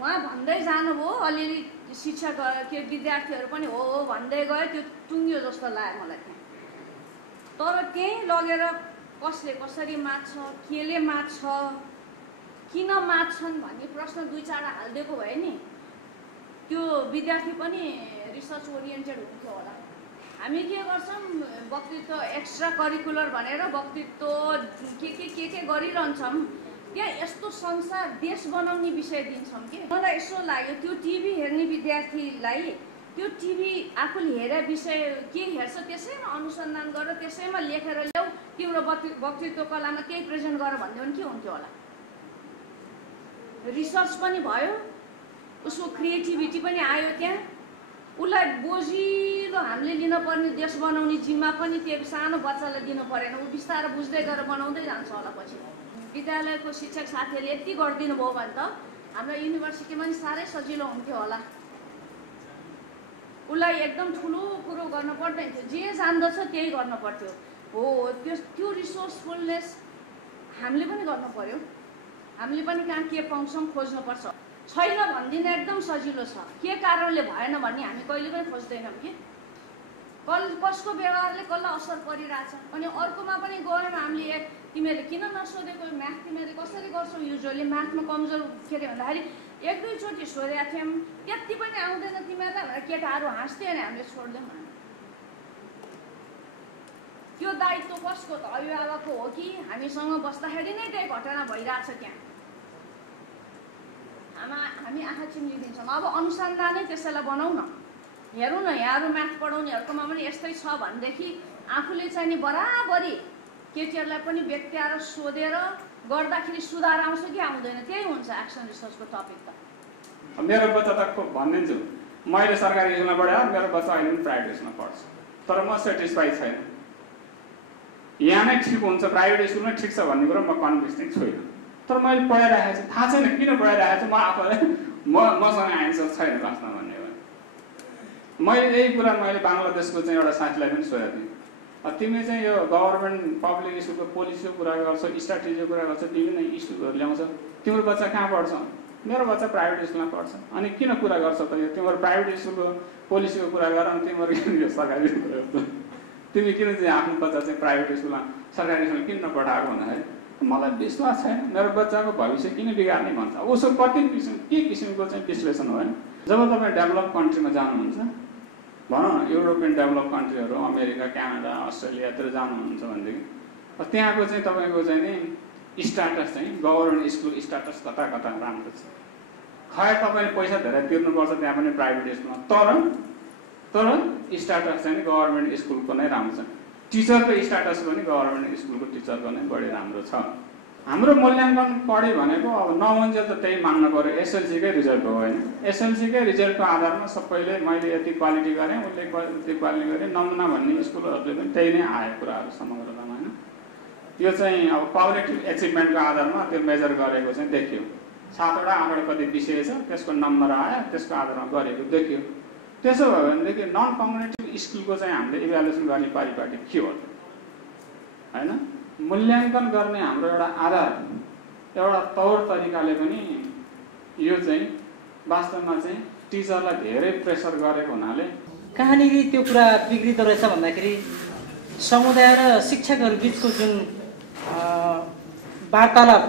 उहाँ भन्दै जानुभयो, अलिअलि शिक्षक के विद्यार्थीहरू पनि हो भन्दै गयो, त्यो टुङ्गियो जस्तो लाग्यो मलाई त्यहाँ। तर त्यहीँ लगेर कसले कसरी मात्छ, केले मात्छ, किन मात्छन् भन्ने प्रश्न 2-4 हालिदिएको भए नि त्यो विद्यार्थी पनि रिसर्च ओरिएन्टेड हुन्थ्यो होला। हामी के गर्छौँ वक्तृत्व एक्स्ट्रा करिकुलर भनेर वक्तृत्व के गरिरहन्छौँ, त्यहाँ यस्तो संसार देश बनाउने विषय दिन्छौँ कि मलाई यसो लाग्यो त्यो टिभी हेर्ने विद्यार्थीलाई त्यो टिभी आफूले हेरे विषय के हेर्छ त्यसैमा अनुसन्धान गरेर त्यसैमा लेखेर ल्याऊ, तिम्रो वक्तृत्व कलामा केही प्रेजेन्ट गर भन्यो भने के हुन्थ्यो होला। रिसर्च पनि भयो, उसको क्रिएटिभिटी पनि आयो, त्यहाँ उसलाई बोजिलो हामीले लिनुपर्ने देश बनाउने जिम्मा पनि त्यो सानो बच्चालाई दिनु परेन, ऊ बिस्तारै बुझ्दै गरेर बनाउँदै जान्छ होला। पछि विद्यालयको शिक्षक साथीहरूले यति गरिदिनु भयो भने त हाम्रो युनिभर्सिटीमा पनि साह्रै सजिलो हुन्थ्यो होला। उसलाई एकदम ठुलो कुरो गर्नु पर्दैन थियो, जे जान्दछ त्यही गर्नु पर्थ्यो। हो त्यो रिसोर्सफुलनेस हामीले पनि गर्नु पर्यो, हामीले पनि कहाँ के पाउँछौँ खोज्नुपर्छ। छैन भन्दिन एकदम सजिलो छ, के कारणले भएन भन्ने हामी कहिले पनि खोज्दैनौँ कि कसको व्यवहारले कसलाई असर परिरहेछ। अनि अर्कोमा पनि गयौँ हामीले तिमीहरूले किन नसोधेको म्याथ तिमीहरूले कसरी गर्छौ, युजुअली म्याथमा कमजोर के अरे भन्दाखेरि 1-2 चोटि सोधेका थियौँ, त्यति पनि आउँदैन तिमीहरूलाई भनेर केटाहरू हाँस्थ्यो अनि हामीले छोड्यौँ। त्यो दायित्व कसको त अभिभावकको हो कि हामीसँग बस्दाखेरि नै त्यही घटना भइरहेछ त्यहाँ हामी आँखा चिम्लिदिन्छौँ। अब अनुसन्धानै त्यसैलाई बनाऊ न, हेरौँ न यहाँहरू म्याथ पढाउनेहरूकोमा पनि यस्तै छ भनेदेखि आफूले चाहिँ नि बराबरी केटीहरूलाई पनि व्यक्तिएर सोधेर गर्दाखेरि सुधार आउँछ कि आउँदैन, त्यही हुन्छ एक्सन रिसर्चको टपिक त। मेरो बच्चा त भनिदिन्छु, मैले सरकारी स्कुलमा पढाएँ, मेरो बच्चा अहिले पनि प्राइभेट स्कुलमा पढ्छ, तर म सेटिस्फाइड छैन। यहाँ नै ठिक हुन्छ, प्राइभेट स्कुलमै ठिक छ भन्ने कुरो म कन्भिन्स चाहिँ छुइनँ। तर मैले पढाइरहेको छु, थाहा छैन किन पढाइरहेको छु, म आफूलाई मसँग एन्सर छैन लास्टमा भन्ने हो। मैले यही कुरा मैले बङ्गलादेशको चाहिँ एउटा साथीलाई पनि सोधेको थिएँ, तिमीले चाहिँ यो गभर्मेन्ट पब्लिक स्कुलको पोलिसीको कुरा गर्छौ, स्ट्राटेजीको कुरा गर्छौ, विभिन्न इस्युहरू ल्याउँछ, तिम्रो बच्चा कहाँ पढ्छ? मेरो बच्चा प्राइभेट स्कुलमा पढ्छ अनि किन कुरा गर्छ त यो तिम्रो प्राइभेट स्कुलको पोलिसीको कुरा गर अनि तिम्रो किन यो सरकारी कुरा गर्छ तिमी किन चाहिँ आफ्नो बच्चा चाहिँ प्राइभेट स्कुलमा सरकारी स्कुलमा किन नपठाएको भन्दाखेरि मलाई विश्वास छैन मेरो बच्चाको भविष्य किन बिगार्ने भन्छ उसो कति किसिमको चाहिँ विश्लेषण हो होइन। जब तपाईँ डेभलप कन्ट्रीमा जानुहुन्छ भनौँ न युरोपियन डेभलप कन्ट्रीहरू अमेरिका क्यानाडा अस्ट्रेलियातिर जानुहुन्छ भनेदेखि त्यहाँको चाहिँ तपाईँको चाहिँ नि स्टाटस चाहिँ गभर्मेन्ट स्कुल स्टाटस कता कता राम्रो छ। खै तपाईँले पैसा धेरै तिर्नुपर्छ त्यहाँ पनि प्राइभेट स्कुलमा तर स्टाटस चाहिँ गभर्मेन्ट स्कुलको नै राम्रो छ। टिचरको स्टाटस पनि गभर्मेन्ट स्कुलको टिचरको नै बढी राम्रो छ। हाम्रो मूल्याङ्कन पढ्यो भनेको अब नहुन्जेल त त्यही माग्नु पऱ्यो एसएलसीकै रिजल्ट हो होइन। एसएलसीकै रिजल्टको आधारमा सबैले मैले यति क्वालिटी गरेँ उसले यति क्वालिटी गरेँ नमुना भन्ने स्कुलहरूले पनि त्यही नै आयो कुराहरू समग्रमा होइन। यो चाहिँ अब कग्निटिभ एचिभमेन्टको आधारमा त्यो मेजर गरेको चाहिँ देखियो। 7वटा 8वटा कति विषय छ त्यसको नम्बर आयो त्यसको आधारमा गरेको देखियो। त्यसो भयो भनेदेखि नन कग्निटिभ स्किलको चाहिँ हामीले इभ्यालुएसन गर्ने परिपाटी के हो होइन। मूल्याङ्कन गर्ने हाम्रो एउटा आधार एउटा तौर तरिकाले पनि यो चाहिँ वास्तवमा चाहिँ टिचरलाई धेरै प्रेसर गरेको हुनाले कहाँनिर त्यो कुरा बिग्रिँदो रहेछ भन्दाखेरि समुदाय र शिक्षकहरू बिचको जुन वार्तालाप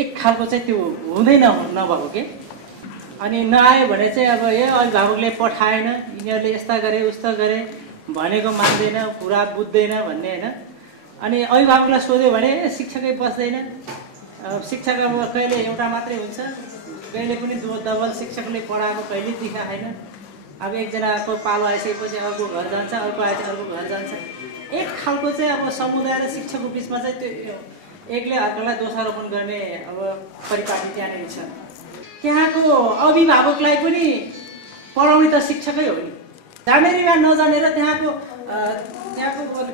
एक खालको चाहिँ त्यो हुँदै नभएको के अनि नआयो भने चाहिँ अब अभिभावकले पठाएन यिनीहरूले यस्ता गरे उस्ता गरे भनेको मान्दैन कुरा बुझ्दैन भन्ने होइन। अनि अभिभावकलाई सोध्यो भने शिक्षकै बस्दैन शिक्षक अब कहिले एउटा मात्रै हुन्छ कहिले पनि डबल शिक्षकले पढाएको कहिले देखा छैन। अब एकजनाको पालो आइसकेपछि अर्को घर जान्छ अर्को आएपछि अर्को घर जान्छ। एक खालको चाहिँ अब समुदाय र शिक्षकको बिचमा चाहिँ त्यो एकले अर्कालाई दोषारोपण गर्ने अब परिपाटी त्यहाँनिर छ। त्यहाँको अभिभावकलाई पनि पढाउने त शिक्षकै हो नि जानेर वा नजानेर त्यहाँको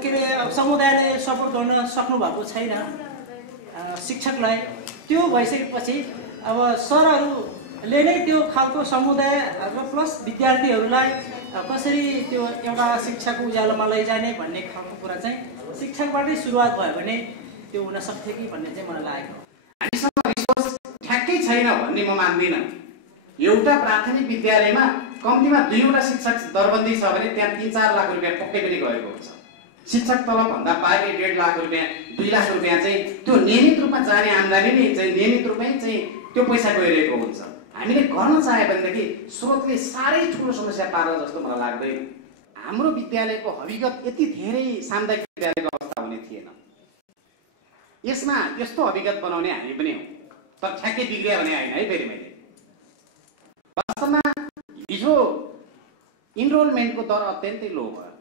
के अरे समुदायले सपोर्ट गर्न सक्नु भएको छैन शिक्षकलाई। त्यो भइसकेपछि अब सरहरूले नै त्यो खालको समुदाय र प्लस विद्यार्थीहरूलाई कसरी त्यो एउटा शिक्षाको उज्यालोमा लैजाने भन्ने खालको कुरा चाहिँ शिक्षकबाटै सुरुवात भयो भने त्यो हुन सक्थ्यो कि भन्ने चाहिँ मलाई लागेको। हामीसँग रिसोर्स ठ्याक्कै छैन भन्ने म मान्दिनँ। एउटा प्राथमिक विद्यालयमा कम्तीमा 2वटा शिक्षक दरबन्दी छ भने त्यहाँ 3-4 लाख रुपियाँ पक्कै पनि गएको हुन्छ। शिक्षक तलब भन्दा बाहेक 1.5 लाख रुपियाँ 2 लाख रुपियाँ चाहिँ त्यो नियमित रूपमा जाने आम्दानी नै चाहिँ नियमित रूपमै चाहिँ त्यो पैसा गइरहेको हुन्छ। हामीले गर्न चाहे भनेदेखि स्रोतले साह्रै ठुलो समस्या पार्छ जस्तो मलाई लाग्दैन। हाम्रो विद्यालयको हविगत यति धेरै सामुदायिक विद्यालयको अवस्था हुने थिएन। यसमा यस्तो हविगत बनाउने हामी पनि हौँ तर ठ्याक्कै बिग्रियो भने होइन है। फेरि मैले वास्तवमा हिजो इनरोलमेन्टको दर अत्यन्तै लो भयो।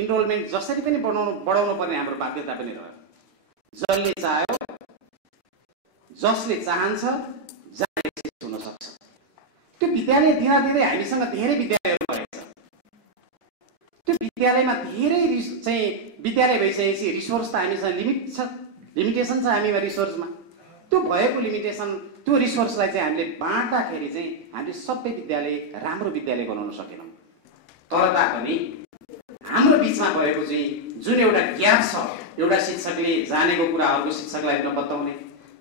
इनरोलमेन्ट जसरी पनि बढाउनु पर्ने हाम्रो बाध्यता पनि रह्यो। जसले चाह्यो जसले चाहन्छ जहाँ हुन सक्छ। त्यो विद्यालय दिनादिनै हामीसँग धेरै विद्यालयहरू भएछ। त्यो विद्यालयमा धेरै चाहिँ विद्यालय भइसकेपछि रिसोर्स त हामीसँग लिमिटेसन छ हामीमा रिसोर्समा। त्यो भएको लिमिटेसन त्यो रिसोर्सलाई चाहिँ हामीले बाँड्दाखेरि चाहिँ हामीले सबै विद्यालय राम्रो विद्यालय बनाउन सकेनौँ। तर तापनि हाम्रो बिचमा भएको चाहिँ जुन एउटा ग्याप छ एउटा शिक्षकले जानेको कुरा अर्को शिक्षकलाई नबताउने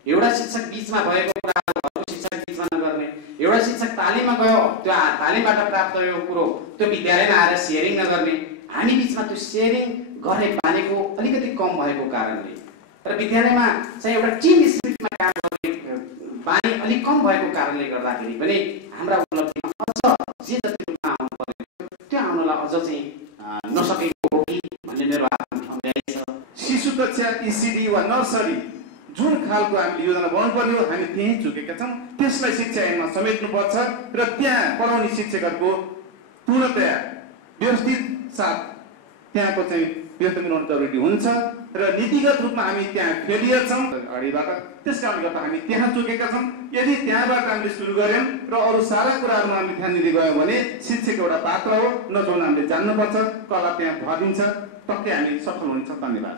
एउटा शिक्षक बिचमा भएको कुरा अर्को शिक्षक बिचमा नगर्ने एउटा शिक्षक तालिममा गयो त्यो तालिमबाट प्राप्त भएको कुरो त्यो विद्यालयमा आएर सेयरिङ नगर्ने हामी बिचमा त्यो सेयरिङ गर्ने बानीको अलिकति कम भएको कारणले र विद्यालयमा चाहिँ एउटा टिम स्पिरिटमा काम गर्ने बानी अलिक कम भएको कारणले गर्दाखेरि पनि हाम्रा उपलब्धिमा अझ जे जति रूपमा आउनु पर्ने त्यो आउनलाई अझ चाहिँ नसकेको हो कि भन्ने मेरो आत्मसन्देह छ। शिशु कक्षा इसिडी वा नर्सरी जुन खालको हामीले योजना बनाउनु पर्यो हामी त्यही चुकेका छौँ। त्यसलाई शिक्षा ऐनमा समेट्नुपर्छ र त्यहाँ पढाउने शिक्षकहरूको पूर्णतया व्यवस्थित साथ त्यहाँको चाहिँ व्यवस्था मिलाउनु जरुरी हुन्छ र नीतिगत रूपमा हामी त्यहाँ फेलियर छौँ अगाडिबाट। त्यस कारणले गर्दा हामी त्यहाँ चुकेका छौँ। यदि त्यहाँबाट हामीले सुरु गऱ्यौँ र अरू सारा कुराहरूमा हामीले ध्यान दिँदै गयौँ भने शिक्षक एउटा पात्र हो नचाउन हामीले जान्नुपर्छ। कला त्यहाँ भरिन्छ पक्कै हामी सफल हुनेछ। धन्यवाद।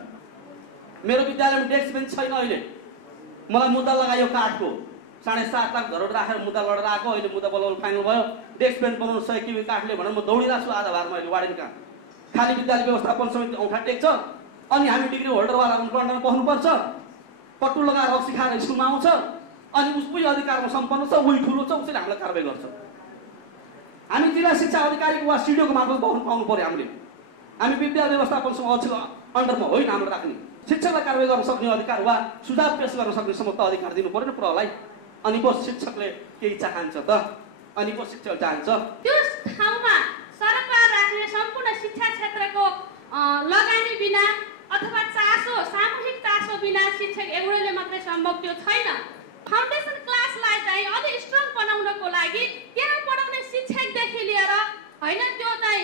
मेरो विद्यालयमा डेस्क बेन्च छैन। अहिले मलाई मुद्दा लगायो काठको 7.5 लाख धरोड राखेर मुद्दा लडेर आएको। अहिले मुद्दा बलबल फाइनल भयो। डेस्क बेन्च बनाउनु 100 किबी काठले भनेर म दौडिरहेको छु आधा भारमा। अहिले वार्डन कहाँ खाली विद्यालय व्यवस्थापन समिति औँठा टेक्छ अनि हामी डिग्री होल्डरवाला अन्डरमा बस्नुपर्छ। पट्टु लगाएर औँसी खाएर स्कुलमा आउँछ अनि उसकै अधिकारमा सम्पन्न छ, उही ठुलो छ, उसले हामीलाई कारवाही गर्छ। हामी जिल्ला शिक्षा अधिकारीको वा सिडिओको मार्फत भवन पाउनु पर्यो। हामी विद्यालय व्यवस्थापन समितिको अन्डरमा होइन हाम्रो राख्ने। शिक्षकलाई कारवाही गर्न सक्ने अधिकार वा सुझाव पेश गर्न सक्ने समस्त अधिकार दिनु पर्यो नि प्रहलाई। अनि पो शिक्षकले केही चाहन्छ त, अनि पो शिक्षक चाहन्छ त्यो ठाउँमा सरकार राख्ने सम्पूर्ण शिक्षा क्षेत्रको लगानी बिना अथवा चासो, सामूहिक चासो बिना शिक्षक एउटैले मात्रै सम्भव त्यो छैन। फाउन्डेसन क्लासलाई चाहिँ अलि स्ट्रङ बनाउनको लागि त्यहाँ पढाउने शिक्षकदेखि लिएर होइन त्यो चाहिँ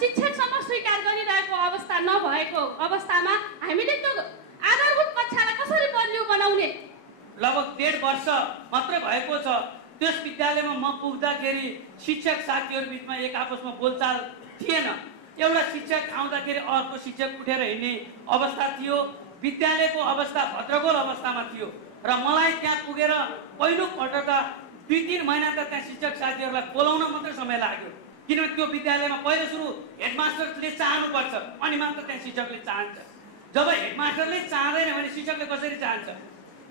शिक्षकसम्म स्वीकार गरिरहेको अवस्था नभएको अवस्थामा हामीले त्यो आधारभूत कक्षालाई कसरी बलियो बनाउने? लगभग 1.5 वर्ष मात्र भएको छ। त्यस विद्यालयमा म पुग्दाखेरि शिक्षक साथीहरू बिचमा एक आपसमा बोलचाल थिएन। एउटा शिक्षक आउँदाखेरि अर्को शिक्षक उठेर हिँड्ने अवस्था थियो। विद्यालयको अवस्था भद्रगोल अवस्थामा थियो र मलाई त्यहाँ पुगेर पहिलो पटक 2-3 महिना त त्यहाँ शिक्षक साथीहरूलाई बोलाउन मात्रै समय लाग्यो। किनभने त्यो विद्यालयमा पहिलो सुरु हेडमास्टरले चाहनुपर्छ अनि मात्र त्यहाँ शिक्षकले चाहन्छ। जब हेडमास्टरले चाहँदैन भने शिक्षकले कसरी चाहन्छ?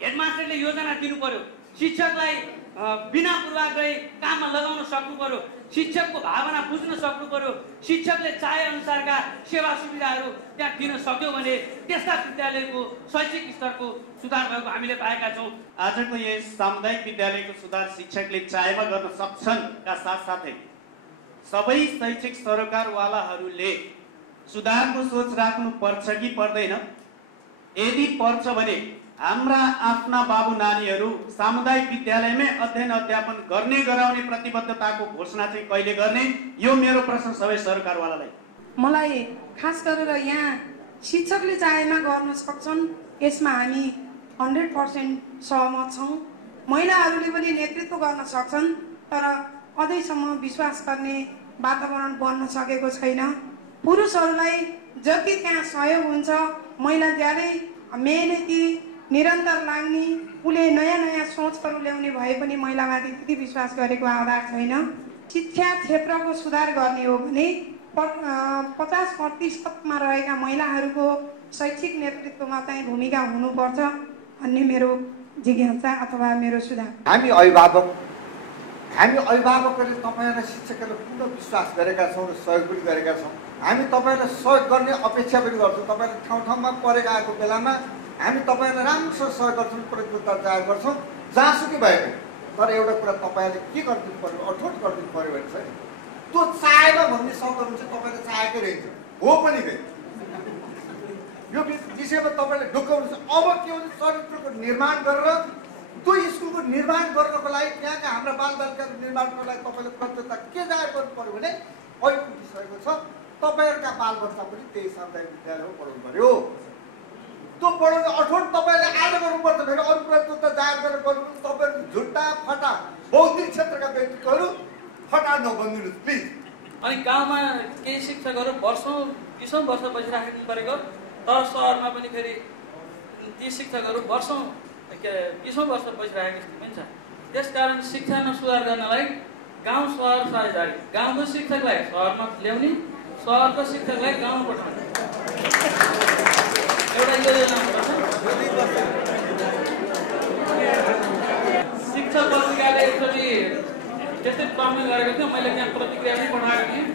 हेडमास्टरले योजना दिनु पर्यो, शिक्षकलाई बिना पूर्वाग्रही काममा लगाउन सक्नु पर्यो, शिक्षकको भावना बुझ्न सक्नु पर्यो, शिक्षकले चाहे अनुसारका सेवा सुविधाहरू त्यहाँ दिन सक्यो भने त्यस्ता विद्यालयको शैक्षिक स्तरको सुधार भएको हामीले पाएका छौँ। आजको यस सामुदायिक विद्यालयको सुधार शिक्षकले चाहेमा गर्न सक्छन् का साथसाथै सबै शैक्षिक सरकारवालाहरूले सुधारको सोच राख्नु पर्छ कि पर्दैन? यदि पर्छ भने हाम्रा आफ्ना बाबु नानीहरू सामुदायिक विद्यालयमै अध्ययन अध्यापन गर्ने गराउने प्रतिबद्धताको घोषणा चाहिँ कहिले गर्ने? यो मेरो प्रश्न सबै सरकारवालालाई। मलाई खास गरेर यहाँ शिक्षकले चाहेमा गर्न सक्छन्, यसमा हामी 100% सहमत छौँ। महिलाहरूले पनि नेतृत्व गर्न सक्छन्, तर अझैसम्म विश्वास गर्ने वातावरण बन्न सकेको छैन। पुरुषहरूलाई जति त्यहाँ सहयोग हुन्छ, महिला ज्यादै मेहनती निरन्तर लाग्ने, उसले नयाँ नयाँ सोचहरू ल्याउने भए पनि महिलामाथि त्यति विश्वास गरेको आधार छैन। शिक्षा क्षेत्रको सुधार गर्ने हो भने 50% रहेका महिलाहरूको शैक्षिक नेतृत्वमा चाहिँ भूमिका हुनुपर्छ भन्ने मेरो जिज्ञासा अथवा मेरो सुझाव। हामी अभिभावकहरूले तपाईँहरूलाई शिक्षकहरूलाई पूर्ण विश्वास गरेका छौँ र सहयोग पनि गरेका छौँ। हामी तपाईँहरूलाई सहयोग गर्ने अपेक्षा पनि गर्छौँ। तपाईँहरूले ठाउँ ठाउँमा परेका आएको बेलामा हामी तपाईँहरूलाई राम्रोसँग सहयोग गर्छौँ, प्रतिबद्धता जाहेर गर्छौँ जहाँसुकै भए पनि। तर एउटा कुरा तपाईँहरूले के गरिदिनु पऱ्यो, अठोट गरिदिनु पऱ्यो भने चाहिँ त्यो चाहेन भन्ने शब्दहरू चाहिँ तपाईँले चाहेकै रहन्छ, हो पनि गयो। यो विषयमा तपाईँले ढुक्काउनुहुन्छ। अब के हुन्छ, चरित्रको निर्माण गरेर त्यो स्कुलको निर्माण गर्नको लागि, त्यहाँका हाम्रा बालबालिकाको निर्माणको लागि तपाईँले प्रतिबद्धता के जाहेर गर्नु पऱ्यो भने अहिले उठिसकेको छ, तपाईँहरूका बालबच्चा पनि त्यही सामुदायिक विद्यालयमा पढाउनु पऱ्यो। त्यो पढाउने अठोट तपाईँले आज गर्नुपर्छ। फेरि अरू प्रतिबद्धता जाहेर गरेर गर्नु, तपाईँहरू झुट्टा फटा बौद्धिक क्षेत्रका व्यक्तित्वहरू फटा नबनिदिनुहोस् प्लिज। अनि गाउँमा केही शिक्षकहरू वर्षौँ 20औं वर्ष बसिराख्नु परेको, तर सहरमा पनि फेरि ती शिक्षकहरू वर्षौँ 20औं वर्ष बसिरहेको स्थिति पनि छ। त्यसकारण शिक्षामा सुधार गर्नलाई गाउँ सहर साझेदारी, गाउँको शिक्षकलाई सहरमा ल्याउने, सहरको शिक्षकलाई गाउँमा पठाउने एउटा योजना हुनुपर्छ। शिक्षक पत्रिकाले एकचोटि त्यस्तै प्रश्न गरेको थियो, मैले त्यहाँ प्रतिक्रिया पनि पठाएको थिएँ।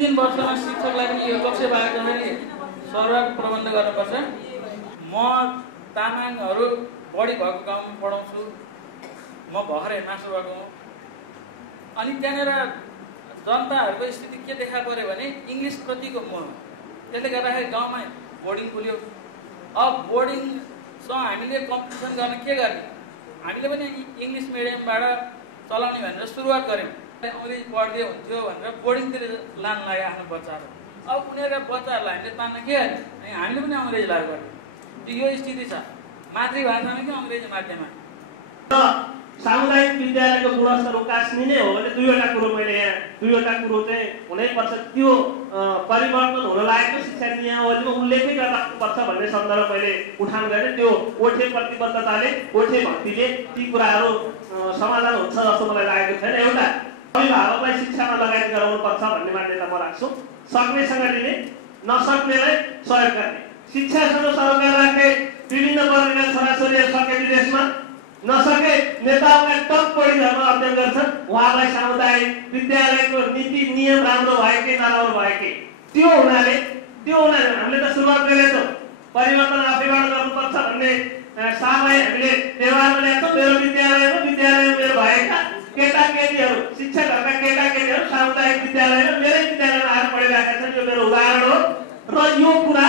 3 वर्षमा शिक्षकलाई पनि यो लक्ष्य भएको जसरी सर्वको प्रबन्ध गर्नुपर्छ। म तामाङहरू बढी भएको गाउँमा पढाउँछु, म भर्खर हेडमास्टर भएको हुँ। अनि त्यहाँनिर जनताहरूको स्थिति के देखा पऱ्यो भने इङ्ग्लिस प्रतिको मोह। त्यसले गर्दाखेरि गाउँमा बोर्डिङ खुल्यो। अब बोर्डिङसँग हामीले कम्पिटिसन गर्न के गर्ने? हामीले पनि इङ्ग्लिस मिडियमबाट चलाउने भनेर सुरुवात गऱ्यौँ। अङ्ग्रेजी पढ्दै हुन्थ्यो भनेर बोर्डिङतिर लान लाग्यो आफ्नो बच्चाहरू। अब उनीहरूका बच्चाहरूलाई हामीले तान्न के गर्ने? अनि हामीले पनि अङ्ग्रेजी लागु गऱ्यौँ। यो स्थिति छ मातृभाषामा कि अङ्ग्रेजी माध्यममा। सामुदायिक विद्यालयको गुणस्तर उकास्ने नै हो भने दुईवटा कुरो मैले यहाँ चाहिँ हुनैपर्छ। त्यो परिवर्तन हुन लागेको शिक्षा नियमावलीमा उल्लेखै गर्नुपर्छ भन्ने सन्दर्भ मैले उठान गरेँ। त्यो ओठे प्रतिबद्धताले, ओठे भक्तिले ती कुराहरू समाधान हुन्छ जस्तो मलाई लागेको छैन। एउटा अभिभावकलाई शिक्षामा लगानी गराउनुपर्छ भन्ने मान्यता म राख्छु। सक्नेसँग दिने, नसक्नेलाई सहयोग गर्ने। शिक्षासँग सरोकार राख्ने विभिन्न वर्गका छोराछोरीहरू सके विदेशमा, नसके मूल्याङ्कन गर्छन् उहाँलाई सामुदायिक विद्यालयको नीति नियम राम्रो भयो कि नराम्रो भयो कि त्यो हुनाले हामीले त सुरुवात गरेछौँ परिवर्तन आफैबाट गर्नुपर्छ भन्ने सामै हामीले व्यवहारमा ल्याएको छौँ। मेरो विद्यालयमा मेरो भएका केटाकेटीहरू शिक्षकहरूका केटाकेटीहरू सामुदायिक विद्यालयमा मेरै विद्यालयमा आएर पढिरहेका छन्। यो मेरो उदाहरण हो र यो कुरा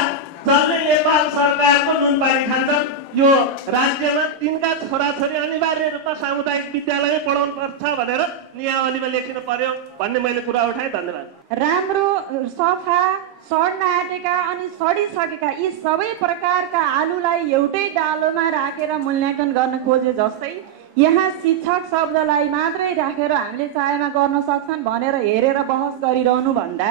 जसले नेपाल सरकारको नुनपानी खान्छन् यो राज्यमा तिनका छोराछोरी अनिवार्य रूपमा सामुदायिक विद्यालय पढाउनु पर्छ भनेर नियमावलीमा लेखिनु पर्यो भन्ने मैले कुरा उठाएँ। धन्यवाद। राम्रो सफा सड्न आँटेका अनि सडिसकेका यी सबै प्रकारका आलुलाई एउटै डालोमा राखेर मूल्याङ्कन गर्न खोजे जस्तै यहाँ शिक्षक शब्दलाई मात्रै राखेर हामीले चाहेमा गर्न सक्छन् भनेर हेरेर बहस गरिरहनु भन्दा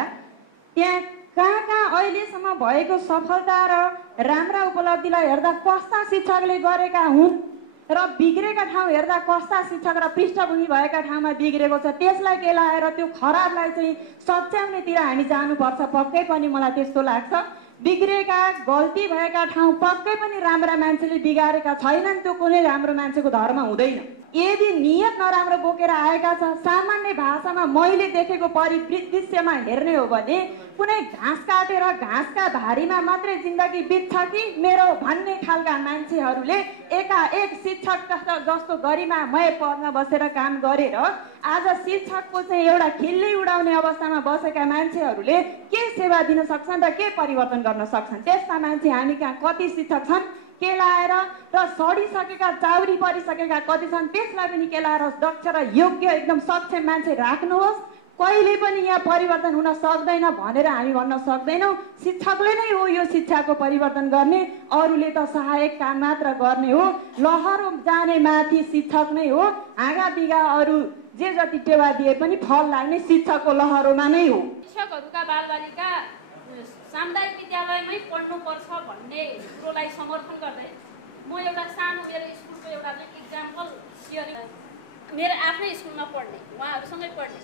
त्यहाँ कहाँ अहिलेसम्म भएको सफलता र राम्रा उपलब्धिलाई हेर्दा कस्ता शिक्षकले गरेका हुन् र बिग्रेका ठाउँ हेर्दा कस्ता शिक्षक र पृष्ठभूमि भएका ठाउँमा बिग्रेको छ त्यसलाई केलाएर त्यो खराबलाई चाहिँ सच्याउनेतिर हामी जानुपर्छ। पक्कै पनि मलाई त्यस्तो लाग्छ। बिग्रेका गल्ती भएका ठाउँ पक्कै पनि राम्रा मान्छेले बिगारेका छैनन्, त्यो कुनै राम्रो मान्छेको धर्म हुँदैन। यदि नियत नराम्रो बोकेर आएका छ सामान्य भाषामा मैले देखेको परिदृश्यमा हेर्ने हो भने कुनै घाँस काटेर घाँसका भारीमा मात्रै जिन्दगी बित्छ कि मेरो भन्ने खालका मान्छेहरूले एकाएक शिक्षक जस्तो गरिमामय पदमा बसेर काम गरेर आज शिक्षकको चाहिँ एउटा खिल्ली उडाउने अवस्थामा बसेका मान्छेहरूले के सेवा दिन सक्छन् र के परिवर्तन गर्न सक्छन्? त्यस्ता मान्छे हामी कहाँ कति शिक्षक छन् केलाएर र सडिसकेका चाउरी परिसकेका कति छन् त्यसलाई पनि केलाएर दक्ष र योग्य एकदम सक्षम मान्छे राख्नुहोस्। कहिले पनि यहाँ परिवर्तन हुन सक्दैन भनेर हामी भन्न सक्दैनौँ। शिक्षकले नै हो यो शिक्षाको परिवर्तन गर्ने, अरूले त सहायक काम मात्र गर्ने हो। लहरो जाने माथि शिक्षक नै हो। हाँगा बिगा अरू जे जति टेवा दिए पनि फल लाग्ने शिक्षकको लहरोमा नै हो। शिक्षकहरूका बालबालिका सामुदायिक विद्यालयमै पढ्नुपर्छ भन्ने कुरोलाई समर्थन गर्दै म एउटा सानो मेरो स्कुलको एउटा चाहिँ इक्जाम्पल सेयर मेरो आफ्नै स्कुलमा पढ्ने उहाँहरूसँगै पढ्ने